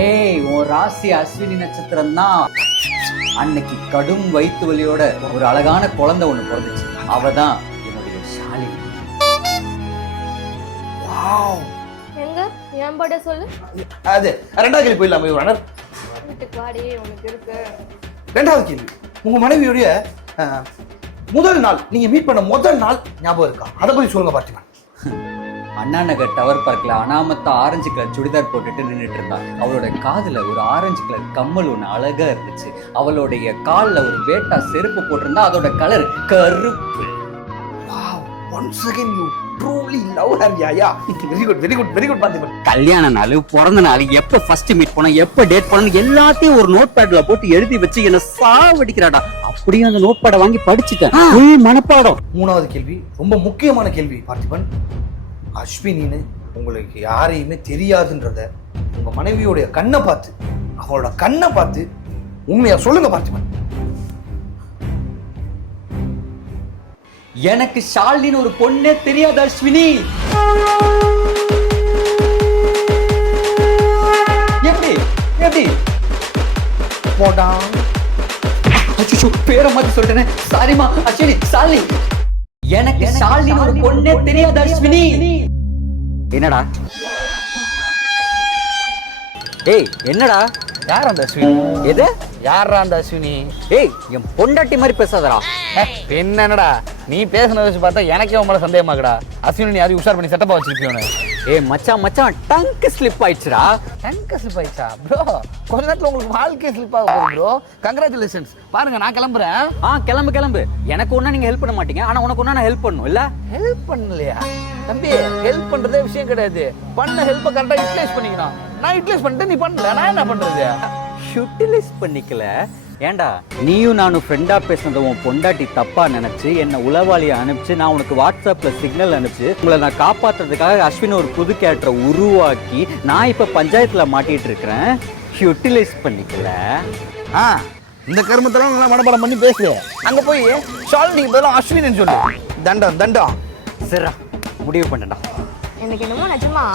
ஏய், உன் ராசி அஸ்வினி நட்சத்திரம் தான். அன்னைக்கு கடும் வயிற்று வலியோட ஒரு அழகான குழந்தை ஒண்ணு பிறந்துச்சு. அவதான் என்னுடைய ஷாலினி. எங்க என் பர்த்டே சொல்லு. அது 2வது கேள்வி போயிடலாமா இவரான? வீட்டுக்கு வாடி, உனக்கு இருக்கு. 2வது கேள்வி, உங்க மனைவியுடைய முதல் நாள், நீங்க மீட் பண்ண முதல் நாள் ஞாபகம் இருக்கா? அதை பத்தி சொல்லுங்க பார்த்திபா. அண்ணா நகர் டவர் பார்க்ல அனாமத்த ஆரஞ்சு கலர் சுடிதார் போட்டுட்டு நின்றுட்டு இருந்தா. அவளோட காதுல ஒரு ஆரஞ்சு கலர் கம்மல் ஒண்ணு அழகா இருந்துச்சு. அவளுடைய கால்ல ஒரு பேட்டா செருப்பு போட்டிருந்தா, அதோட கலர் கருப்பு. Once again you truly love her, Yaya. Very good பார்த்திபா. கல்யாண நாள், பிறந்த நாள், எப்ப ஃபர்ஸ்ட் மீட் பண்ணோம், எப்ப டேட் பண்ணணும் எல்லாத்தையும் ஒரு நோட் பேட்ல போட்டு எழுதி வச்சு என்ன சாவடிக்கிறாடா. அப்படியே அந்த நோட் பேட வாங்கி படிச்சுட்டேன், மனப்பாடம். 3வது கேள்வி ரொம்ப முக்கியமான கேள்வி பார்த்திபன். அஸ்வினின்னு உங்களுக்கு யாரையுமே தெரியாதுன்றத உங்க மனைவியோடைய கண்ணை பார்த்து, அவளோட கண்ணை பார்த்து உண்மையா சொல்லுங்க பார்த்திபன். எனக்கு ஷாலினின்னு ஒரு பொண்ணே தெரியாது அஸ்வினி. எப்படி போடான். அச்சோ பேரை மாத்தி சொல்லிட்டேனே. சாரிமா அஸ்வினி. சாலினி. எனக்கு சாலினி ஒரு பொண்ணே தெரியாது அஸ்வினி. என்னடா? ஏய் என்னடா? யார் அந்த அஸ்வினி? எது? யாரா அந்த அஸ்வினி? ஏய் என் பொண்டாட்டி மாதிரி பேசாதடா. என்னடா நீ பேசுனத வச்சு பார்த்தா எனக்கே உன் மேல சந்தேகமாக்குடா. அஸ்வினி நீ அது உஷார் பண்ணி செட்டப்பா வச்சிருக்கியோன்னு. ஏய் மச்சான் டங்க் ஸ்லிப் ஆயிடுச்சுடா. டங்க் ஸ்லிப் ஆயிடுச்சா ப்ரோ? கொஞ்ச நேரத்துல உங்களுக்கு வாழ்க்கை ஸ்லிப் ஆக போகுது ப்ரோ. கங்க்ராச்சுலேஷன்ஸ். பாருங்க நான் கிளம்புறேன். கிளம்பு. எனக்கு ஒண்ணா நீங்க ஹெல்ப் பண்ண மாட்டீங்க. ஆனா உனக்கு ஒண்ணா நான் ஹெல்ப் பண்ணணும் இல்ல? ஹெல்ப் பண்ணலையா தம்பி? ஹெல்ப் பண்றதே விஷயம் கிடையாது. பண்ண ஹெல்ப்பை கரெக்டா யூட்டிலைஸ் பண்ணிக்கணும். நான் யூட்டிலைஸ் பண்ணிட்டு நீ பண்ணல, நான் என்ன பண்றது? யூட்டிலைஸ் பண்ணிக்கல. ஏண்டா நீயும் நானும் ஃப்ரெண்டா பேசுனத உன் பொண்டாட்டி தப்பா நினைச்சு என்ன உளவாளியை அனுப்பிச்சு நான் உனக்கு வாட்ஸ்அப்ல சிக்னல் அனுப்பிச்சு உங்களை நான் காப்பாத்துறதுக்காக அஸ்வின் ஒரு புது கேரக்டரை உருவாக்கி நான் இப்ப பஞ்சாயத்துல மாட்டிட்டு இருக்கிறேன். யூட்டிலைஸ் பண்ணிக்கல. இந்த கருமத்தெல்லாம் நல்லா மனப்பாடம் பண்ணி பேசு. அங்க போய் ஷாலினிக்கு பதிலா அஸ்வின் சொல்லு. தண்டம். சரிடா முடிவு பண்ணடா. எனக்கு என்னமோ நிஜமா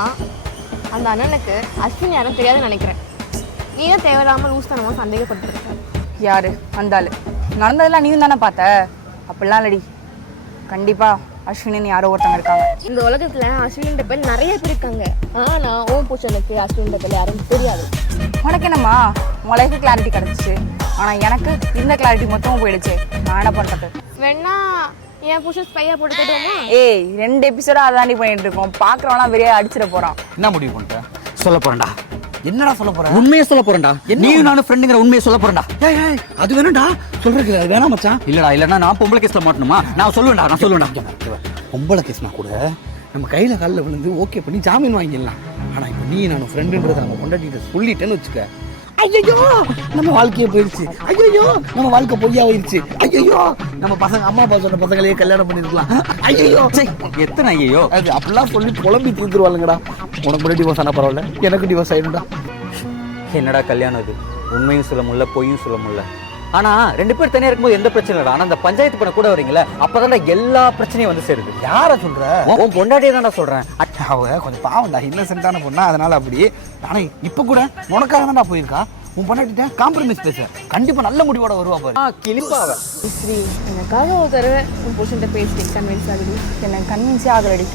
அந்த அண்ணனுக்கு அஸ்வின் யாரும் தெரியாதுன்னு நினைக்கிறேன். நீ தான் தேவையில்லாம லூஸ் தனமா சந்தேகப்பட்டிருக்க. யாரு அந்த ஆளு? நடந்ததெல்லாம் நீயும் தானே பார்த்த? அப்படிலாம் இல்லடி. கண்டிப்பா அஸ்வினின்னு யாரோ ஒருத்தங்க இருக்காங்க. இந்த உலகத்துல அஸ்வினின்ற பேர் நிறைய பேர் இருக்காங்க. ஆனா ஓம் புருஷனுக்கு அஸ்வினின்ற பேர் யாரும் தெரியாது. உனக்கு என்னம்மா உன் லைஃபு கிளாரிட்டி கிடச்சிச்சு. ஆனா எனக்கு இந்த கிளாரிட்டி மொத்தமும் போயிடுச்சு. நான் என்ன பண்றது? வேணா என் புருஷன் ஸ்பையா போட்டு தருவோமா? ஏய் 2 எபிசோடா அதாண்டி பண்ணிட்டு இருக்கோம். பாக்குறவனா வெளியே அடிச்சிட போறான். என்ன முடிவு பண்ணிட்ட? சொல்ல போறேன்டா. என்னடா சொல்ல போற? உண்மையை சொல்ல போறேன்டா. நீயும் நானும் ஃப்ரெண்டுங்கிற உண்மையை சொல்ல போறேன்டா. ஏய் அது வேணும்டா. சொல்றதுக்கு அது வேணாம் மச்சான். இல்லனா நான் பொம்பளை கேஸ்ல மாட்டணுமா? நான் சொல்லுவேன்டா. பொம்பளை கேஸ்னா கூட நம்ம கையில காலில் விழுந்து ஓகே பண்ணி ஜாமீன் வாங்கிடலாம். ஆனா இப்போ நீ நான் ஃப்ரெண்டுன்றதை நம்ம கொண்டாட்டிட்டு சொல்லிட்டேன்னு வச்சுக்க. ஐயோ நம்ம வாழ்க்கையே போயிடுச்சு. ஐயோ நம்ம வாழ்க்கை பொய்யா போயிடுச்சு. ஐயோ நம்ம பசங்க அம்மா அப்பா சொன்ன பசங்களையே கல்யாணம் பண்ணிருக்கலாம். ஐயோ எத்தனை ஐயோ அது அப்படிலாம் சொல்லி புலம்பி தீர்த்துருவாளுங்கடா. உனக்கு கூட டிவோர்ஸ் ஆனா பரவாயில்ல, எனக்கு டிவோர்ஸ் ஆயிடும்டா. என்னடா கல்யாணம் இது? உண்மையும் சொல்ல முடியல, பொய்யும் சொல்ல முடியல. ஆனா 2 பேர் தனியா இருக்கும்போது எந்த பிரச்சனை இல்லை. ஆனா அந்த பஞ்சாயத்து பண்ண கூட வரீங்களா, அப்பதான்டா எல்லா பிரச்சனையும் வந்து சேருது. யார சொல்ற? உன் பொண்டாட்டியே தான்டா சொல்றேன். அவ கொஞ்சம் பாவம்டா, இன்னசென்ட்டான பொண்ணா, அதனால அப்படி. ஆனா இப்ப கூட உனக்காக தான் நான் போயிருக்கா. உன் பொண்டாட்டிட்ட காம்ப்ரமைஸ் பேச கண்டிப்பா நல்ல முடிவோட வருவா பாரு. கிளிப்பாவ ஸ்ரீ எனக்காக ஒரு தடவை உன் புருஷன்ட்ட பேசி கன்வின்ஸ் ஆகுது. எனக்கு கன்வின்ஸே ஆகலடி.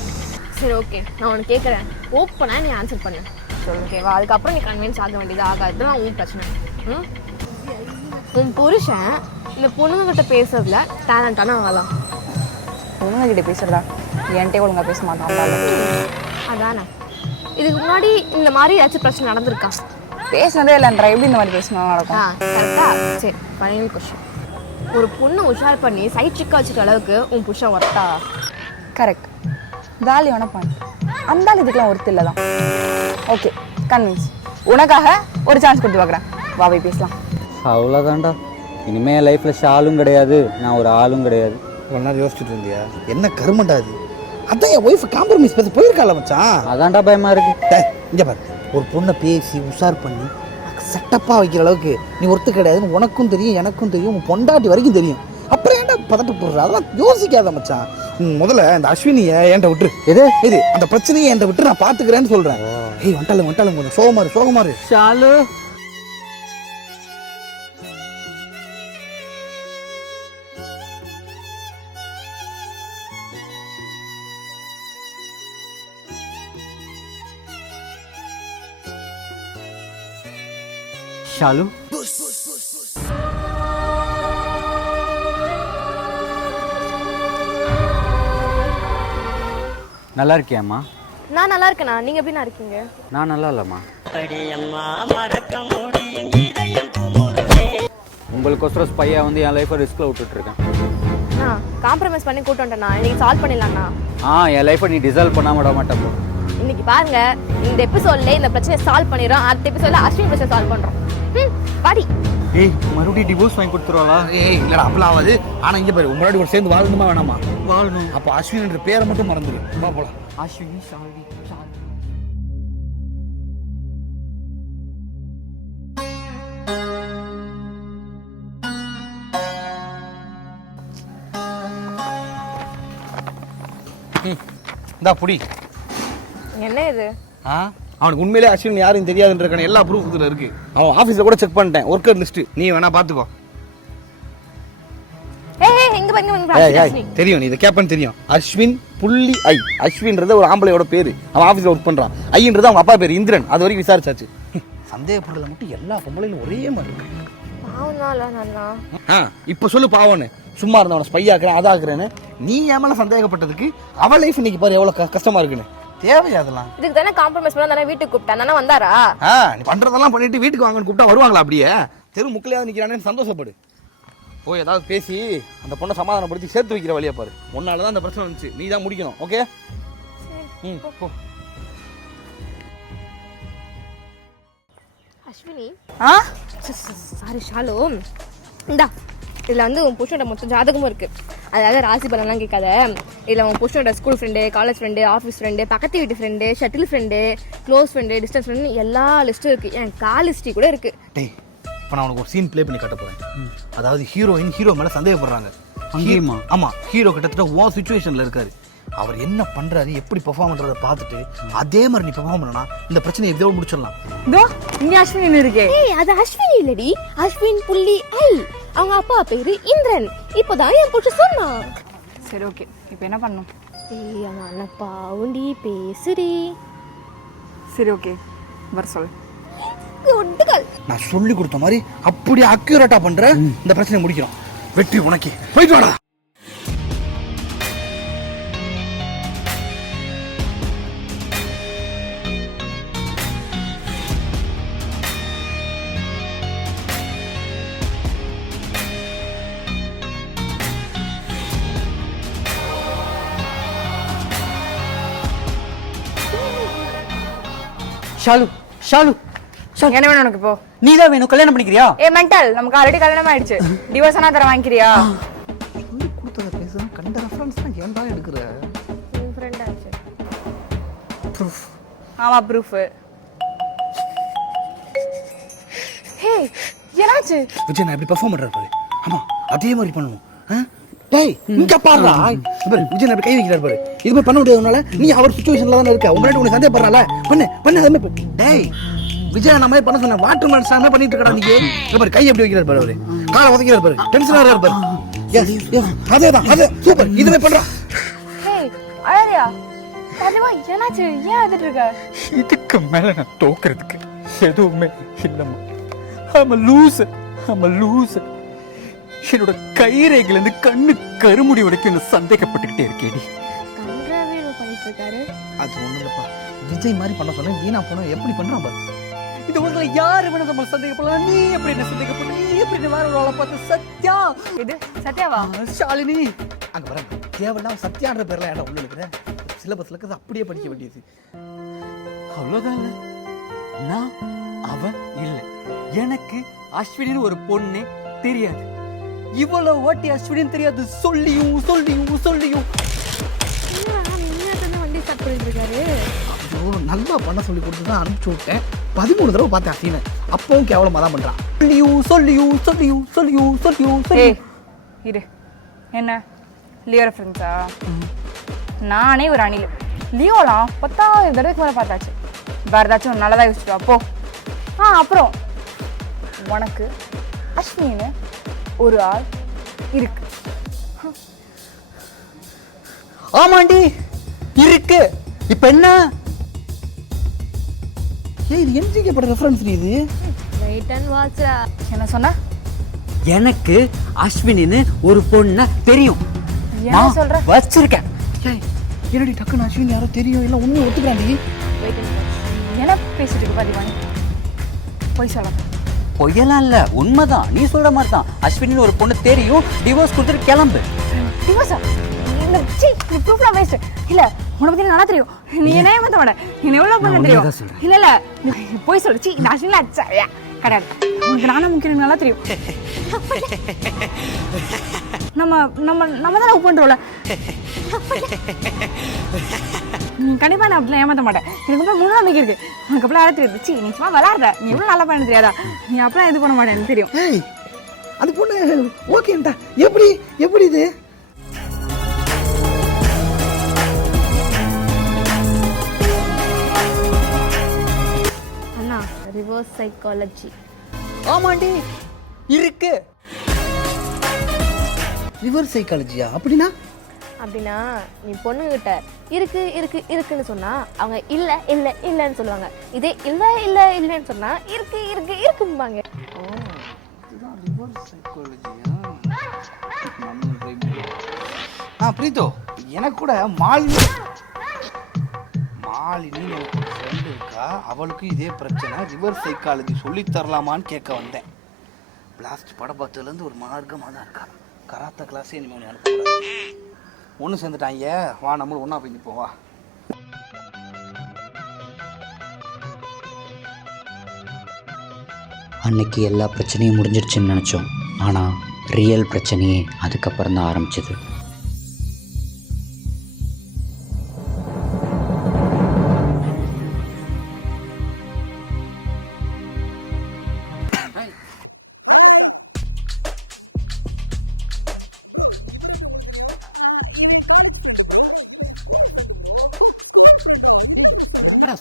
சரி ஓகே, நான் உனக்கு கேட்குறேன். ஓப்பனா நீ ஆன்சர் பண்ணு. ஓகேவா? அதுக்கப்புறம் நீ கன்வின்ஸ் ஆக வேண்டியது ஆகாது. நான் உன் பிரச்சனை. உன் புருஷன் இந்த பொண்ணுங்கிட்ட பேசுறதுல டேலண்டான ஆகலாம். பொண்ணுங்க கிட்ட பேசுறதா? என்கிட்ட ஒழுங்கா பேச மாட்டான். அதானே, இதுக்கு முன்னாடி இந்த மாதிரி ஏதாச்சும் பிரச்சனை நடந்திருக்கா? பேசுனதே இல்லைன்றா. எப்படி இந்த மாதிரி பேசணும் நடக்கும்? கரெக்டா? சரி, ஃபைனல் கொஸ்டின். ஒரு பொண்ணு உஷார் பண்ணி சைட் சிக்கா வச்சுக்க அளவுக்கு உன் புருஷன் ஒர்த்தா? கரெக்ட். தாலி வேணா பண்ணு. அந்த ஆள் இதுக்கெல்லாம் ஒருத்து இல்லை தான். Okay convince. உனக்காக ஒரு சான்ஸ் கொடுத்து பார்க்குறேன். வா போய் பேசலாம். அவ்வளோதான்டா. இனிமே என் லைஃப்ல ஷாலும் கிடையாது, நான் ஒரு ஆளும் கிடையாது. இவ்வளோ நேரம் யோசிச்சுட்டு இருந்தியா? என்ன கருமண்டா அது? அதான் என் ஒய்ஃப் காம்ப்ரமைஸ் பேச போயிருக்காள மச்சான். அதான்டா பயமா இருக்கு. இங்கே பாரு, ஒரு பொண்ணை பேசி உஷார் பண்ணி செட்டப்பாக வைக்கிற அளவுக்கு நீ ஒருத்து கிடையாதுன்னு உனக்கும் தெரியும், எனக்கும் தெரியும், உன் பொண்டாட்டி வரைக்கும் தெரியும். அப்புறம் ஏன்டா பதட்ட போடுற? அதெல்லாம் யோசிக்காத மச்சான். முதல்ல இந்த அஸ்வினியை என்கிட்ட விட்டுரு. இது அந்த பிரச்சனையை என்கிட்ட விட்டு நான் பார்த்துக்கிறேன்னு சொல்கிறேன். ஏய் வண்டாலும் கொஞ்சம் சோகமாரு. ஷாலு ஷாலு நல்லா இருக்கியாம்மா? நான் நல்லா இருக்கேனா? நீங்க எப்படி இருக்கீங்க? நான் நல்லா இல்லம்மா. உங்களுக்கோசரம் ஸ்பையா வந்து என் லைஃபை ரிஸ்க்ல விட்டுட்டு இருக்கேன். காம்ப்ரமைஸ் பண்ணி கூட்டு வந்துட்டேனா? இன்னைக்கு சால்வ் பண்ணிடலாம்ண்ணா. என் லைஃபை நீ டிசால்வ் பண்ணாம விட மாட்டேன். இன்னைக்கு பாருங்க, இந்த எபிசோட்ல இந்த பிரச்சனையை சால்வ் பண்ணிடுறோம். அடுத்த எபிசோட்ல அஸ்வின் பிரச்சனை சால்வ் பண்றோம். பாடி. ஏய் மறுபடியும் டிவோர்ஸ் வாங்கி கொடுத்துருவாளா? ஏய் இல்லடா அப்பலாம் ஆகாது. ஆனா இங்க பாரு, உங்களோட கூட சேர்ந்து வாழணுமா வேணாமா? வாழணும். அப்போ அஸ்வின்ன்ற பேரை மட்டும் மறந்துடு. வா போலாம். அஸ்வினி ஷாலி இந்தா புடி. என்ன இது? அவனுக்கு உண்மையிலே அஸ்வின் யாரும் தெரியாதுன்ற எல்லா ப்ரூஃப் இதுல இருக்கு. அவன் ஆபீஸ்ல கூட செக் பண்ணிட்டேன், ஒர்க்கர் லிஸ்ட். நீ வேணா பாத்துக்கோ. தெரியும், நீ இதை கேப்பன்னு தெரியும். அஸ்வின் புள்ளி ஐ. அஸ்வின்றது ஒரு ஆம்பளையோட பேரு. அவன் ஆபீஸ்ல ஒர்க் பண்றான். ஐன்றது அவங்க அப்பா பேரு இந்திரன். அது வரைக்கும் விசாரிச்சாச்சு. சந்தேகப்படுறதுல மட்டும் எல்லா பொம்பளையும் ஒரே மாதிரி இருக்கு. இப்ப சொல்லு பாவன்னு. சும்மா இருந்தவன ஸ்பை ஆக்குறேன் அதாக்குறேன்னு நீ ஏமால சந்தேகப்பட்டதுக்கு அவ லைஃப் இன்னைக்கு பாரு எவ்வளவு கஷ்டமா இருக்குன்னு. தேவையா அதெல்லாம்? இதுக்கு தானே காம்ப்ரமைஸ் பண்ணா தானே வீட்டுக்கு கூப்பிட்டா தானே வந்தாரா? நீ பண்றதெல்லாம் பண்ணிட்டு வீட்டுக்கு வாங்கன்னு கூப்பிட்டா வருவாங்களா? அப்படியே தெரு முக்கிலையாவது நிக்கிறானேன்னு சந்தோஷப்படு. போய் ஏதாவது பேசி அந்த பொண்ணை சமாதானப்படுத்தி சேர்த்து வைக்கிற வழியா பாரு. உன்னாலதான் அந்த பிரச்சனை வந்துச்சு, நீ தான் முடிக்கணும். ஓகே? போ. அஸ்வினி சாரி ஷாலு, இந்தா இதில் வந்து உன் புருஷனோட மொத்தம் ஜாதகமும் இருக்கு. அதாவது ராசி பலன்லாம் கேட்காத. இதில் உன் புருஷனோட school friend, college friend, office friend, பக்கத்து வீட்டு friend, shuttle friend, close friend, distance friend எல்லா லிஸ்ட்டும் இருக்கு. என் கால் ஹிஸ்ட்ரி கூட இருக்கு. டேய், இப்போ நான் உனக்கு ஒரு சீன் ப்ளே பண்ணி காட்ட போறேன். அதாவது ஹீரோயின் ஹீரோ மேல சந்தேகப்படுறாங்க. ஆமா, ஹீரோ கிட்டத்தட்ட ஓ சிச்சுவேஷன்ல இருக்காரு. அவர் என்ன பண்றாரு, எப்படி பெர்ஃபார்ம் பண்றதை பார்த்துட்டு அதே மாதிரி நீ பெர்ஃபார்ம் பண்ணனா இந்த பிரச்சனையை எவ்வளவு முடிச்சிடலாம். இங்க அஸ்வின் இருக்கே. அது அஸ்வினி இல்லடி, அஸ்வின் புள்ளி ஐ. அவங்க அப்பா பேரு இந்திரன். இப்போதான் என் புருஷன் சொன்னான். சரி ஓகே, இப்போ என்ன பண்ணணும்? அவன் பாவுண்டி பேசுடி. சரி ஓகே, வர சொல்லு. நான் சொல்லி கொடுத்த மாதிரி அப்படி அக்யூரேட்டா பண்ற இந்த பிரச்சனை முடிக்கிறோம். வெற்றி உனக்கு. போயிட்டு வாடா. ஷாலு ஷாலு என்ன வேணும் உனக்கு? இப்போ நீதான் வேணும். கல்யாணம் பண்ணிக்கிறியா? மென்டல், நமக்கு ஆல்ரெடி கல்யாணம் ஆயிடுச்சு. டிவோர்ஸ் ஆனா தர வாங்கிக்கிறியா? சொல்லி கொடுத்தத பேசுறேன், கண்ட ரெஃபரன்ஸ்லாம் ஏன்டா எடுக்கிற? ப்ரூஃப். ஆமா ப்ரூஃப். ஹே என்னாச்சு? விஜய் நான் எப்படி பெர்ஃபார்ம் பண்றாரு பாரு. ஆமா, அதே மாதிரி பண்ணணும். டேய், இங்க பாருடா. பாரு விஜய் நான் கை வைக்கிறாரு பாரு. இது மாதிரி பண்ண முடியாதனால நீ அவர் சிச்சுவேஷன்ல தான இருக்க. உன்கிட்ட உனக்கு சந்தேகப்படுறால. பண்ணு அதே மாதிரி. டேய் விஜய் நான் மாதிரி பண்ண சொன்ன வாட்டர் மேன் சாம பண்ணிட்டு இருக்கடா நீ. இங்க பாரு கை எப்படி வைக்கிறாரு பாரு அவரு. காலை உதைக்கிறாரு பாரு. டென்ஷனா இருக்காரு பாரு. அதேதான் அது சூப்பர். இதுவே பண்றா. ஹே அழறியா? அதுவா என்னாச்சு? ஏன் அழுதுட்டு இருக்க? இதுக்கு மேல நான் தோக்குறதுக்கு எதுவுமே இல்லம்மா. I'm a loser. என்னோட கைரேகையில இருந்து கண்ணு கருமுடி வரைக்கும் என்ன சந்தேகப்பட்டுக்கிட்டே இருக்கேடி. பண்ணிட்டு இருக்காரு. அது ஒண்ணு இல்லப்பா, விஜய் மாதிரி பண்ண சொன்னேன். வீணா போன எப்படி பண்றான் பாரு. இந்த உலகத்துல யாரு வேணா நம்ம சந்தேகப்படலாம். நீ எப்படி என்ன சந்தேகப்பட்ட? நீ எப்படி என்ன வேற ஒரு ஆளை பார்த்து சத்யா? இது சத்யாவா? ஷாலினி அங்க வர தேவையில்லாம சத்யான்ற பேர்ல ஏன்டா உள்ள இருக்கிற? சிலபஸ்ல இருக்கிறது அப்படியே படிக்க வேண்டியது. அவ்வளவுதான். நான் அவன் இல்ல. எனக்கு அஸ்வினின்னு ஒரு பொண்ணே தெரியாது. இவ்வளவு வாட்டி அஸ்வினின்னு தெரியாது சொல்லியும் வண்டி ஸ்டார்ட் பண்ணிட்டு இருக்காரு. நல்லா பண்ண சொல்லி கொடுத்து தான் அனுப்பிச்சு விட்டேன். 13 தடவை பார்த்தேன் அசீனை. அப்பவும் கேவலமா தான் பண்றான். சொல்லியும். இரு. என்ன லியோ ரெஃபரன்ஸா? நானே ஒரு அணில். லியோலாம் 10,000 தடவைக்கு மேலே பார்த்தாச்சு. வேறு ஏதாச்சும் நல்லதாக யோசிச்சுட்டு அப்போ. அப்புறம் உனக்கு அஸ்வினின்னு ஒரு ஆள் இருக்கு. ஆமாண்டி இருக்கு. இப்ப என்ன? இது என்ஜிக்கப்பட்ட ரெஃபரன்ஸ் இது. Wait and watch. என்ன சொன்ன? எனக்கு அஸ்வினின்னு ஒரு பொண்ண தெரியும். என்ன சொல்ற? வச்சிருக்கேன். என்னடி டக்குன்னு அஸ்வின் யாரோ தெரியும் இல்ல உண்மையை ஒத்துக்கிறாண்டி. Wait and watch. என்ன பேசிட்டு இருக்க பாதிவானி? போய் சொல்ல. பொய்யலாம் இல்ல, உண்மைதான். நீ சொல்ற மாதிரி தான். அஸ்வினின்னு ஒரு பொண்ணு தெரியும். டிவோர்ஸ் கொடுத்துட்டு கிளம்பு. டிவோர்ஸா? இந்த ப்ரூஃப்லாம் வேஸ்ட். இல்ல உன்னை பத்தி நல்லா தெரியும். நீ என்ன ஏமாத்த மாட்ட. நீ எவ்வளவு பண்ண தெரியும். இல்ல போய் சொல்லு. இந்த அஸ்வின்ல அச்சாயா கிடையாது. உனக்கு நானும் முக்கியம் நல்லா தெரியும். நம்ம தான் லவ் பண்றோம்ல. கண்டிப்பா நான் அப்படிலாம் ஏமாத்த மாட்டேன். எனக்கு அப்புறம் முழு நம்பிக்கை இருக்கு. உனக்கு அப்படிலாம் யாரும் தெரியாது. நீ சும்மா விளாடுற. நீ எவ்வளவு நல்லா பண்ண தெரியாதா? நீ அப்படிலாம் இது பண்ண மாட்டேன் எனக்கு தெரியும். அது பொண்ணு ஓகேன்டா. எப்படி இது? Reverse psychology. ஆமாண்டி இருக்கு. ரிவர்ஸ் சைக்காலஜியா? அப்படின்னா அப்படின்னா நீ பொண்ணுகிட்ட இருக்கு இருக்கு இருக்குன்னு சொன்னா அவங்க இல்ல இல்ல இல்லன்னு சொல்லுவாங்க. இதே இல்ல இல்ல இல்லன்னு சொன்னா இருக்கு இருக்கு இருக்கும்பாங்க. பிரீத்தோ, எனக்கு கூட மாலினி எனக்கு ஃப்ரெண்டு இருக்கா, அவளுக்கும் இதே பிரச்சனை. ரிவர்ஸ் சைக்காலஜி சொல்லி தரலாமான்னு கேட்க வந்தேன். பிளாஸ்ட் படம் பார்த்ததுலேருந்து ஒரு மார்க்கமாக தான் இருக்கா. கராத்தா கிளாஸே இனிமேல் அனுப்புகிறாங்க. ஒன்று சேர்ந்துட்டாங்க, வா நம்மளும் ஒன்றா போய் நிற்போம் வா. அன்னைக்கு எல்லா பிரச்சனையும் முடிஞ்சிடுச்சுன்னு நினச்சோம். ஆனால் ரியல் பிரச்சனையே அதுக்கப்புறம் தான் ஆரம்பிச்சது.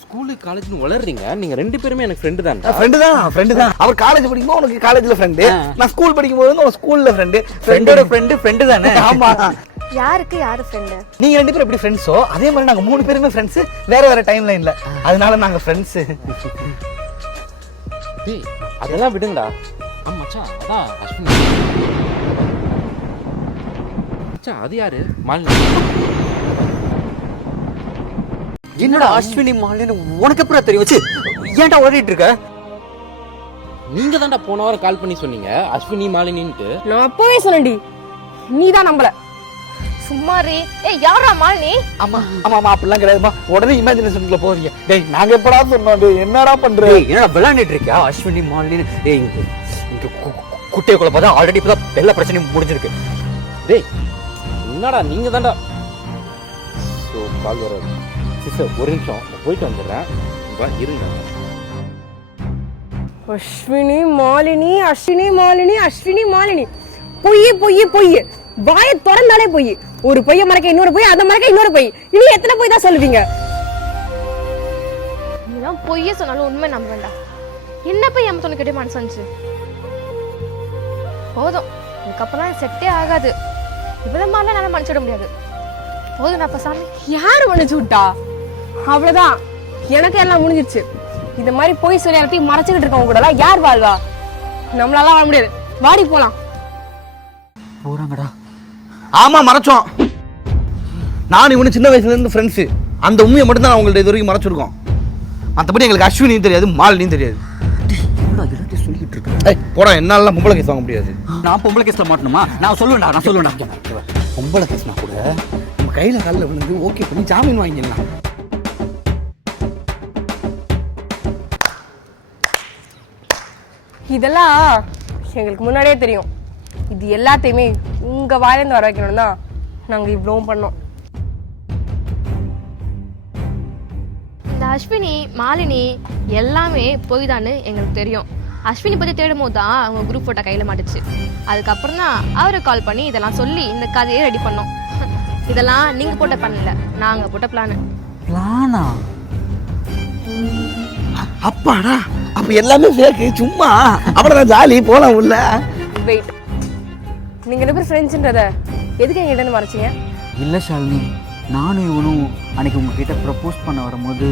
ஸ்கூலு காலேஜ்னு வளர்றீங்க. நீங்க 2 பேருமே எனக்கு ஃப்ரெண்டு தான். ஃப்ரெண்டு தான். அவர் காலேஜ் படிக்கும்போது உனக்கு காலேஜ்ல ஃப்ரெண்டு, நான் ஸ்கூல் படிக்கும்போது உனக்கு ஸ்கூல்ல ஃப்ரெண்டு. ஃப்ரெண்டோட ஃப்ரெண்டு தானே? ஆமா. யாருக்கு யாரு ஃப்ரெண்டு? நீங்க 2 பேரும் எப்படி ஃப்ரெண்ட்ஸோ அதே மாதிரி நாங்க 3 பேருமே ஃப்ரெண்ட்ஸ், வேற வேற டைம் லைன்ல. அதனால நாங்க ஃப்ரெண்ட்ஸ். டேய் அதெல்லாம் விடுங்கடா. ஆமா மச்சான், அதான் அஸ்வினி. மச்சான் அது யாரு? மாலினி. என்னடா அஸ்வினி மாலினி உனக்கு எப்படி தெரியும்? வச்சு ஏன்டா ஓடிட்டு இருக்க? நீங்க தான்டா போன வாரம் கால் பண்ணி சொன்னீங்க அஸ்வினி மாலினின்ட்டு. நான் அப்பவே சொன்னேன்டி, நீ தான் நம்பல. சும்மாரி. ஏய் யாரா மாலினி? ஆமா ஆமா ஆமா, அப்படிலாம் கிடையாதுமா. உடனே இமேஜினேஷனுக்குள்ள போறீங்க. டேய் நாங்க எப்படா சொன்னோம்? டேய் என்னடா பண்ற? என்னடா விளையாண்டுட்டு இருக்கியா? அஸ்வினி மாலினி இங்க குட்டைக்குள்ள பார்த்தா ஆல்ரெடி இப்பதான் எல்லா பிரச்சனையும் முடிஞ்சிருக்கு. டேய் என்னடா நீங்க தான்டா. ஸோ கால் வராது சிஸ்டர், ஒரு நிமிஷம் போயிட்டு வந்துடுறேன். இருங்க. அஸ்வினி மாலினி அஸ்வினி மாலினி அஸ்வினி மாலினி. பொய் பொய் பொய். வாயை திறந்தாலே பொய். ஒரு பொய்ய மறைக்க இன்னொரு பொய், அந்த மறைக்க இன்னொரு பொய். இனி எத்தனை பொய் தான் சொல்லுவீங்க? நீதான் பொய்ய சொன்னாலும் உண்மை நம்ப வேண்டாம். என்ன போய் எம்ம சொன்ன கேட்டு மனசு வந்துச்சு. போதும், இதுக்கப்புறம் செட்டே ஆகாது. இவ்வளவு மாதிரிலாம் என்னால மன்னிச்சிட முடியாது. போதும் அப்ப சாமி. யாரு மன்னிச்சு விட்டா? அவ்வளவுதான், எனக்கு எல்லாம் முடிஞ்சிருச்சு. இந்த மாதிரி பொய் சொல்லி எல்லாத்தையும் மறைச்சுக்கிட்டு இருக்கவங்க கூட எல்லாம் யார் வாழ்வா? நம்மளால வாழ முடியாது. வாடி போலாம். போறாங்கடா. ஆமா மறைச்சோம். நான் இவனு சின்ன வயசுல இருந்து ஃப்ரெண்ட்ஸ். அந்த உண்மையை மட்டும் தான் உங்கள்ட்ட இது வரைக்கும் மறைச்சிருக்கோம். மற்றபடி எங்களுக்கு அஸ்வினியும் தெரியாது, மாலினியும் தெரியாது. எல்லாத்தையும் சொல்லிட்டு இருக்க. போடா, என்னால பொம்பளை கேஸ் வாங்க முடியாது. நான் பொம்பளை கேஸ்ல மாட்டணுமா? நான் சொல்லுவேன்டா. பொம்பளை கேஸ்னா கூட நம்ம கையில காலில் விழுந்து ஓகே பண்ணி ஜாமீன் வாங்கிடலாம். இதெல்லாம் எங்களுக்கு முன்னாடியே தெரியும். இது எல்லாத்தையுமே உங்க வாயிலிருந்து வர வைக்கணும் தான் நாங்க இவ்வளவும் பண்ணோம். இந்த அஸ்வினி மாலினி எல்லாமே பொய் தான்னு எங்களுக்கு தெரியும். அஸ்வினி பத்தி தேடும் போது தான் அவங்க குரூப் போட்டோ கையில மாட்டுச்சு. அதுக்கப்புறம் தான் அவரை கால் பண்ணி இதெல்லாம் சொல்லி இந்த கதையை ரெடி பண்ணோம். இதெல்லாம் நீங்க போட்ட பண்ணல, நாங்க போட்ட பிளானா. அப்பாடா, அப்ப எல்லாமே ஃபேக். சும்மா அப்புறம் ஜாலி போலாம் உள்ள. வெயிட், நீங்க 2 பேரும் ஃப்ரெண்ட்ஸ்ன்றத எதுக்கு எங்கிட்ட இருந்து மறைச்சீங்க? இல்ல ஷாலினி, நானும் இவனும் அன்னைக்கு உங்ககிட்ட ப்ரப்போஸ் பண்ண வரும்போது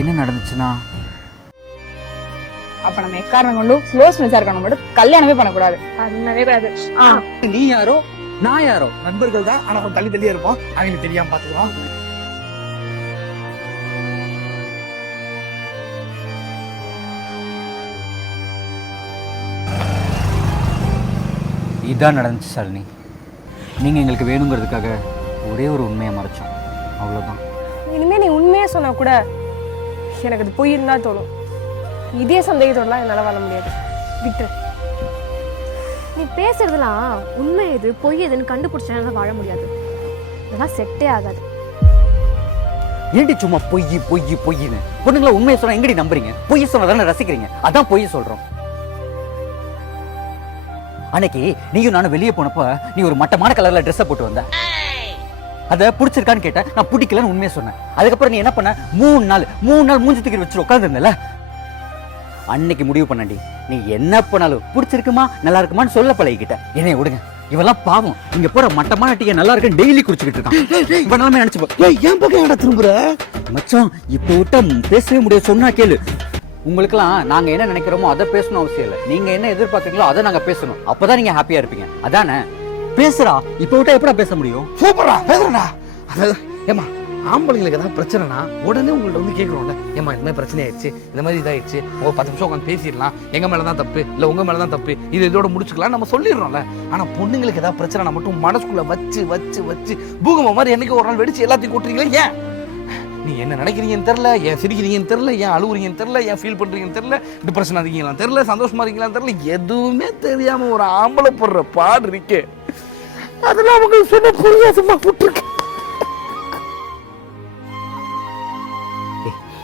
என்ன நடந்துச்சுன்னா, அப்ப நம்ம எக்காரணம் கொண்டு க்ளோஸ் ஃப்ரெண்ட்ஸா இருக்கணும், மட்டும் கல்யாணமே பண்ணக்கூடாது. பண்ணவே கூடாது. நீ யாரோ நான் யாரோ நண்பர்கள் தான், ஆனா கொஞ்சம் தள்ளி தள்ளியே இருப்போம். அவங்களுக்கு தெரியாம பாத்துக்கலாம். இதான் நடந்துச்சு ஷாலினி. நீங்கள் எங்களுக்கு வேணுங்கிறதுக்காக ஒரே ஒரு உண்மையை மறைச்சோம், அவ்வளோதான். இனிமே நீ உண்மையா சொன்னா கூட எனக்கு அது பொய்ன்னு தான் தோணும். இதே சந்தேகத்தோடலாம் என்னால வாழ முடியாது. விட்டு. நீ பேசுறதுலாம் உண்மை எது பொய் எதுன்னு கண்டுபிடிச்சா வாழ முடியாது. இதெல்லாம் செட்டே ஆகாது. ஏண்டி சும்மா பொய் பொய் பொய்ன்னு பொண்ணுங்களா உண்மையை சொன்னா எங்கடி நம்புறீங்க? பொய் சொன்னா தானே ரசிக்கிறீங்க, அதான் பொய் சொல்றோம். அன்னைக்கு நீயும் நானும் வெளியே போனப்ப நீ ஒரு மட்டமான கலர்ல ட்ரெஸ்ஸை போட்டு வந்த. அதை பிடிச்சிருக்கான்னு கேட்ட, நான் பிடிக்கலன்னு உண்மையை சொன்னேன். அதுக்கப்புறம் நீ என்ன பண்ண? 3 நாள் மூஞ்சி தூக்கி வச்சு உட்காந்துருந்தல. அன்னைக்கு முடிவு பண்ணடி. நீ என்ன பண்ணாலும் பிடிச்சிருக்குமா நல்லா இருக்குமான்னு சொல்ல பழகிக்கிட்ட. என்னைய விடுங்க, இவெல்லாம் பாவம். இங்க போற மட்டமான டீ நல்லா இருக்கு டெய்லி குடிச்சுக்கிட்டு இருக்கான். இவன் நிலைமை நினைச்சு ஏய் ஏன் பக்கம் ஏன்டா திரும்புற? மச்சான் இப்ப விட்டா பேசவே முடியாது. சொன்னா கேளு. உங்களுக்கெல்லாம் நாங்க என்ன நினைக்கிறோமோ அதை பேசணும் அவசியம் இல்லை. நீங்க என்ன எதிர்பார்க்கறீங்களோ அதை நாங்க பேசணும். அப்பதான் நீங்க ஹாப்பியா இருப்பீங்க. அதானே? பேசுறா. இப்ப விட்டா எப்படா பேச முடியும்? சூப்பரா பேசுறா. ஏமா ஆம்பளைங்களுக்கு ஏதாவது பிரச்சனைனா உடனே உங்கள்ட்ட வந்து கேட்குறோம்ல, ஏமா இந்த மாதிரி பிரச்சனை ஆயிடுச்சு, இந்த மாதிரி இதாயிடுச்சு, ஒரு 10 நிமிஷம் உட்காந்து பேசிடலாம், எங்க மேல தான் தப்பு இல்லை உங்க மேல தான் தப்பு, இது இதோட முடிச்சுக்கலாம் நம்ம சொல்லிடுறோம்ல. ஆனா பொண்ணுங்களுக்கு ஏதாவது பிரச்சனை மட்டும் மனசுக்குள்ள வச்சு வச்சு வச்சு பூகம்பம் மாதிரி என்னைக்கு ஒரு நாள் வெடிச்சு எல்லாத்தையும் கூட்டுறீங்களே. ஏன் நீ என்ன நினைக்கிறீங்கன்னு தெரியல, ஏன் சிரிக்கிறீங்கன்னு தெரியல, ஏன் அழுவுறீங்கன்னு தெரியல, ஏன் ஃபீல் பண்றீங்கன்னு தெரியல, டிப்ரெஷனா இருக்கீங்களான்னு தெரியல, சந்தோஷமா இருக்கீங்களான்னு தெரியல, எதுவுமே தெரியாம ஒரு ஆம்பளை போடுற பாடு இருக்கே, அதெல்லாம் உங்களுக்கு சொன்ன புரியாதுமா போட்டுருக்கு.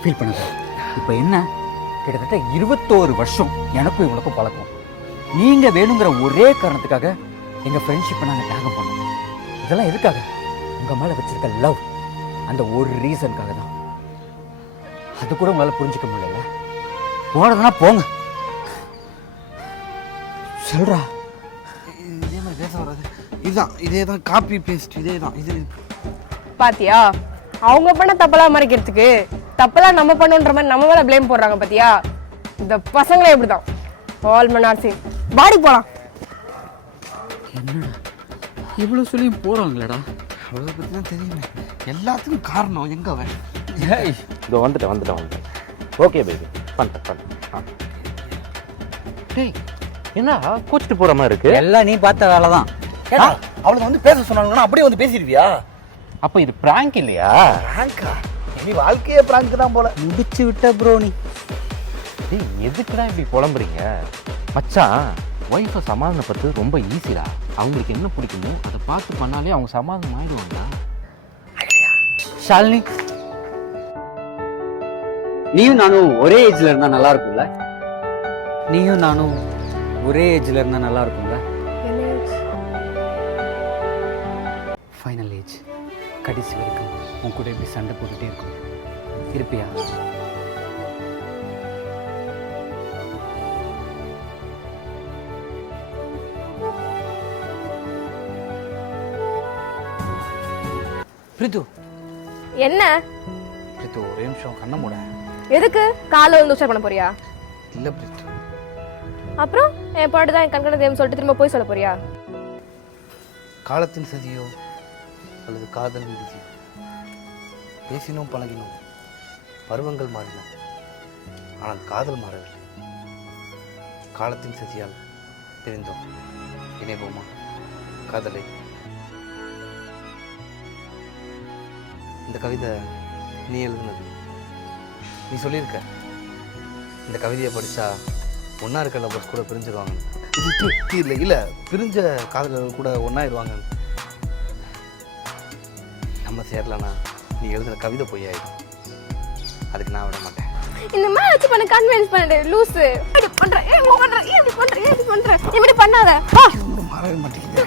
ஃபீல் பண்ணாத. இப்ப என்ன, கிட்டத்தட்ட 21 வருஷம் எனக்கும் இவனுக்கும் பழக்கம். நீங்க வேணுங்கிற ஒரே காரணத்துக்காக எங்க ஃப்ரெண்ட்ஷிப்பை நாங்க தியாகம் பண்ணோம். இதெல்லாம் எதுக்காக? உங்க மேல வச்சிருக்க லவ், அந்த ஒரு ரீசனுக்காக தான். அது கூட உங்களால புரிஞ்சுக்க முடியல. போறதுனா போங்க. சொல்றா. இதே மாதிரி பேச வராது. இதுதான் இதே தான் காப்பி பேஸ்ட். இதே தான் இது. பாத்தியா, அவங்க பண்ண தப்பெல்லாம் மறைக்கிறதுக்கு தப்பெல்லாம் நம்ம பண்ணுன்ற மாதிரி நம்ம மேல ப்ளேம் போடுறாங்க. பாத்தியா, இந்த பசங்களே இப்படிதான். ஆல் மனார்சி பாடி போலாம். என்னடா இவ்வளவு சொல்லியும் போறாங்களேடா. அவளை பத்தி தான் தெரியுமே. எல்லாத்துக்கும் காரணம் எங்க அவன். இதோ வந்துட்டேன். ஓகே பேபி, பண்ண. டேய் என்ன கோச்சிட்டு போற மாதிரி இருக்கு? எல்லாம் நீ பார்த்த வேலை தான். அவளுக்கு வந்து பேச சொன்னாங்கன்னா அப்படியே வந்து பேசிடுவியா? அப்ப இது பிராங்க் இல்லையா? பிராங்கா? நீ வாழ்க்கையே பிராங்க் தான் போல. முடிச்சு விட்ட ப்ரோ நீ. டேய் எதுக்குடா இப்படி புலம்புறீங்க? மச்சான், ஒய்ஃபை சமாதானப்படுத்து ரொம்ப ஈஸிடா. அவங்களுக்கு என்ன பிடிக்குமோ அதை பார்த்து பண்ணாலே அவங்க சமாதானம் ஆயிடுவாங்கடா. ஷாலினி, நீயும் நானும் ஒரே ஏஜ்ல இருந்தா நல்லா இருக்கும்ல? நீயும் நானும் ஒரே ஏஜ்ல இருந்தா நல்லா இருக்கும்ல? Final age. கடைசி வரைக்கும் உன் கூட இப்படி சண்டை போட்டுட்டே இருக்கும். இருப்பியா? பிரித்து, என்ன பிரித்து ஒரே நிமிஷம் கண்ண மூட. எதுக்கு காலை வந்து உஷார் பண்ண போறியா? இல்ல பிரித்து. அப்புறம் என் பாட்டு தான் என் கண்கண தேவம் சொல்லிட்டு திரும்ப போய் சொல்ல போறியா? காலத்தின் சதியோ அல்லது காதல் விதியோ, பேசினோம் பழகினோம், பருவங்கள் மாறின, ஆனால் காதல் மாறவில்லை. காலத்தின் சதியால் பிரிந்தோம், இணைவோமா காதலை? இந்த கவிதை நீ எழுதுனது. நீ சொல்லியிருக்க இந்த கவிதையை படித்தா ஒன்றா இருக்க லவ்வர்ஸ் கூட பிரிஞ்சிருவாங்க. இல்லை இல்லை, பிரிஞ்ச காதலர்கள் கூட ஒன்றாயிருவாங்க. நம்ம சேரலனா நீ எழுதுன கவிதை பொய்யாயிடும். அதுக்கு நான் விட மாட்டேன். இந்த மாதிரி வச்சு பண்ண கன்வின்ஸ் பண்ணு லூசு. இப்படி பண்ற, இப்படி பண்ற, இப்படி பண்ற, இப்படி பண்ணாத. மாறவே மாட்டேங்குது.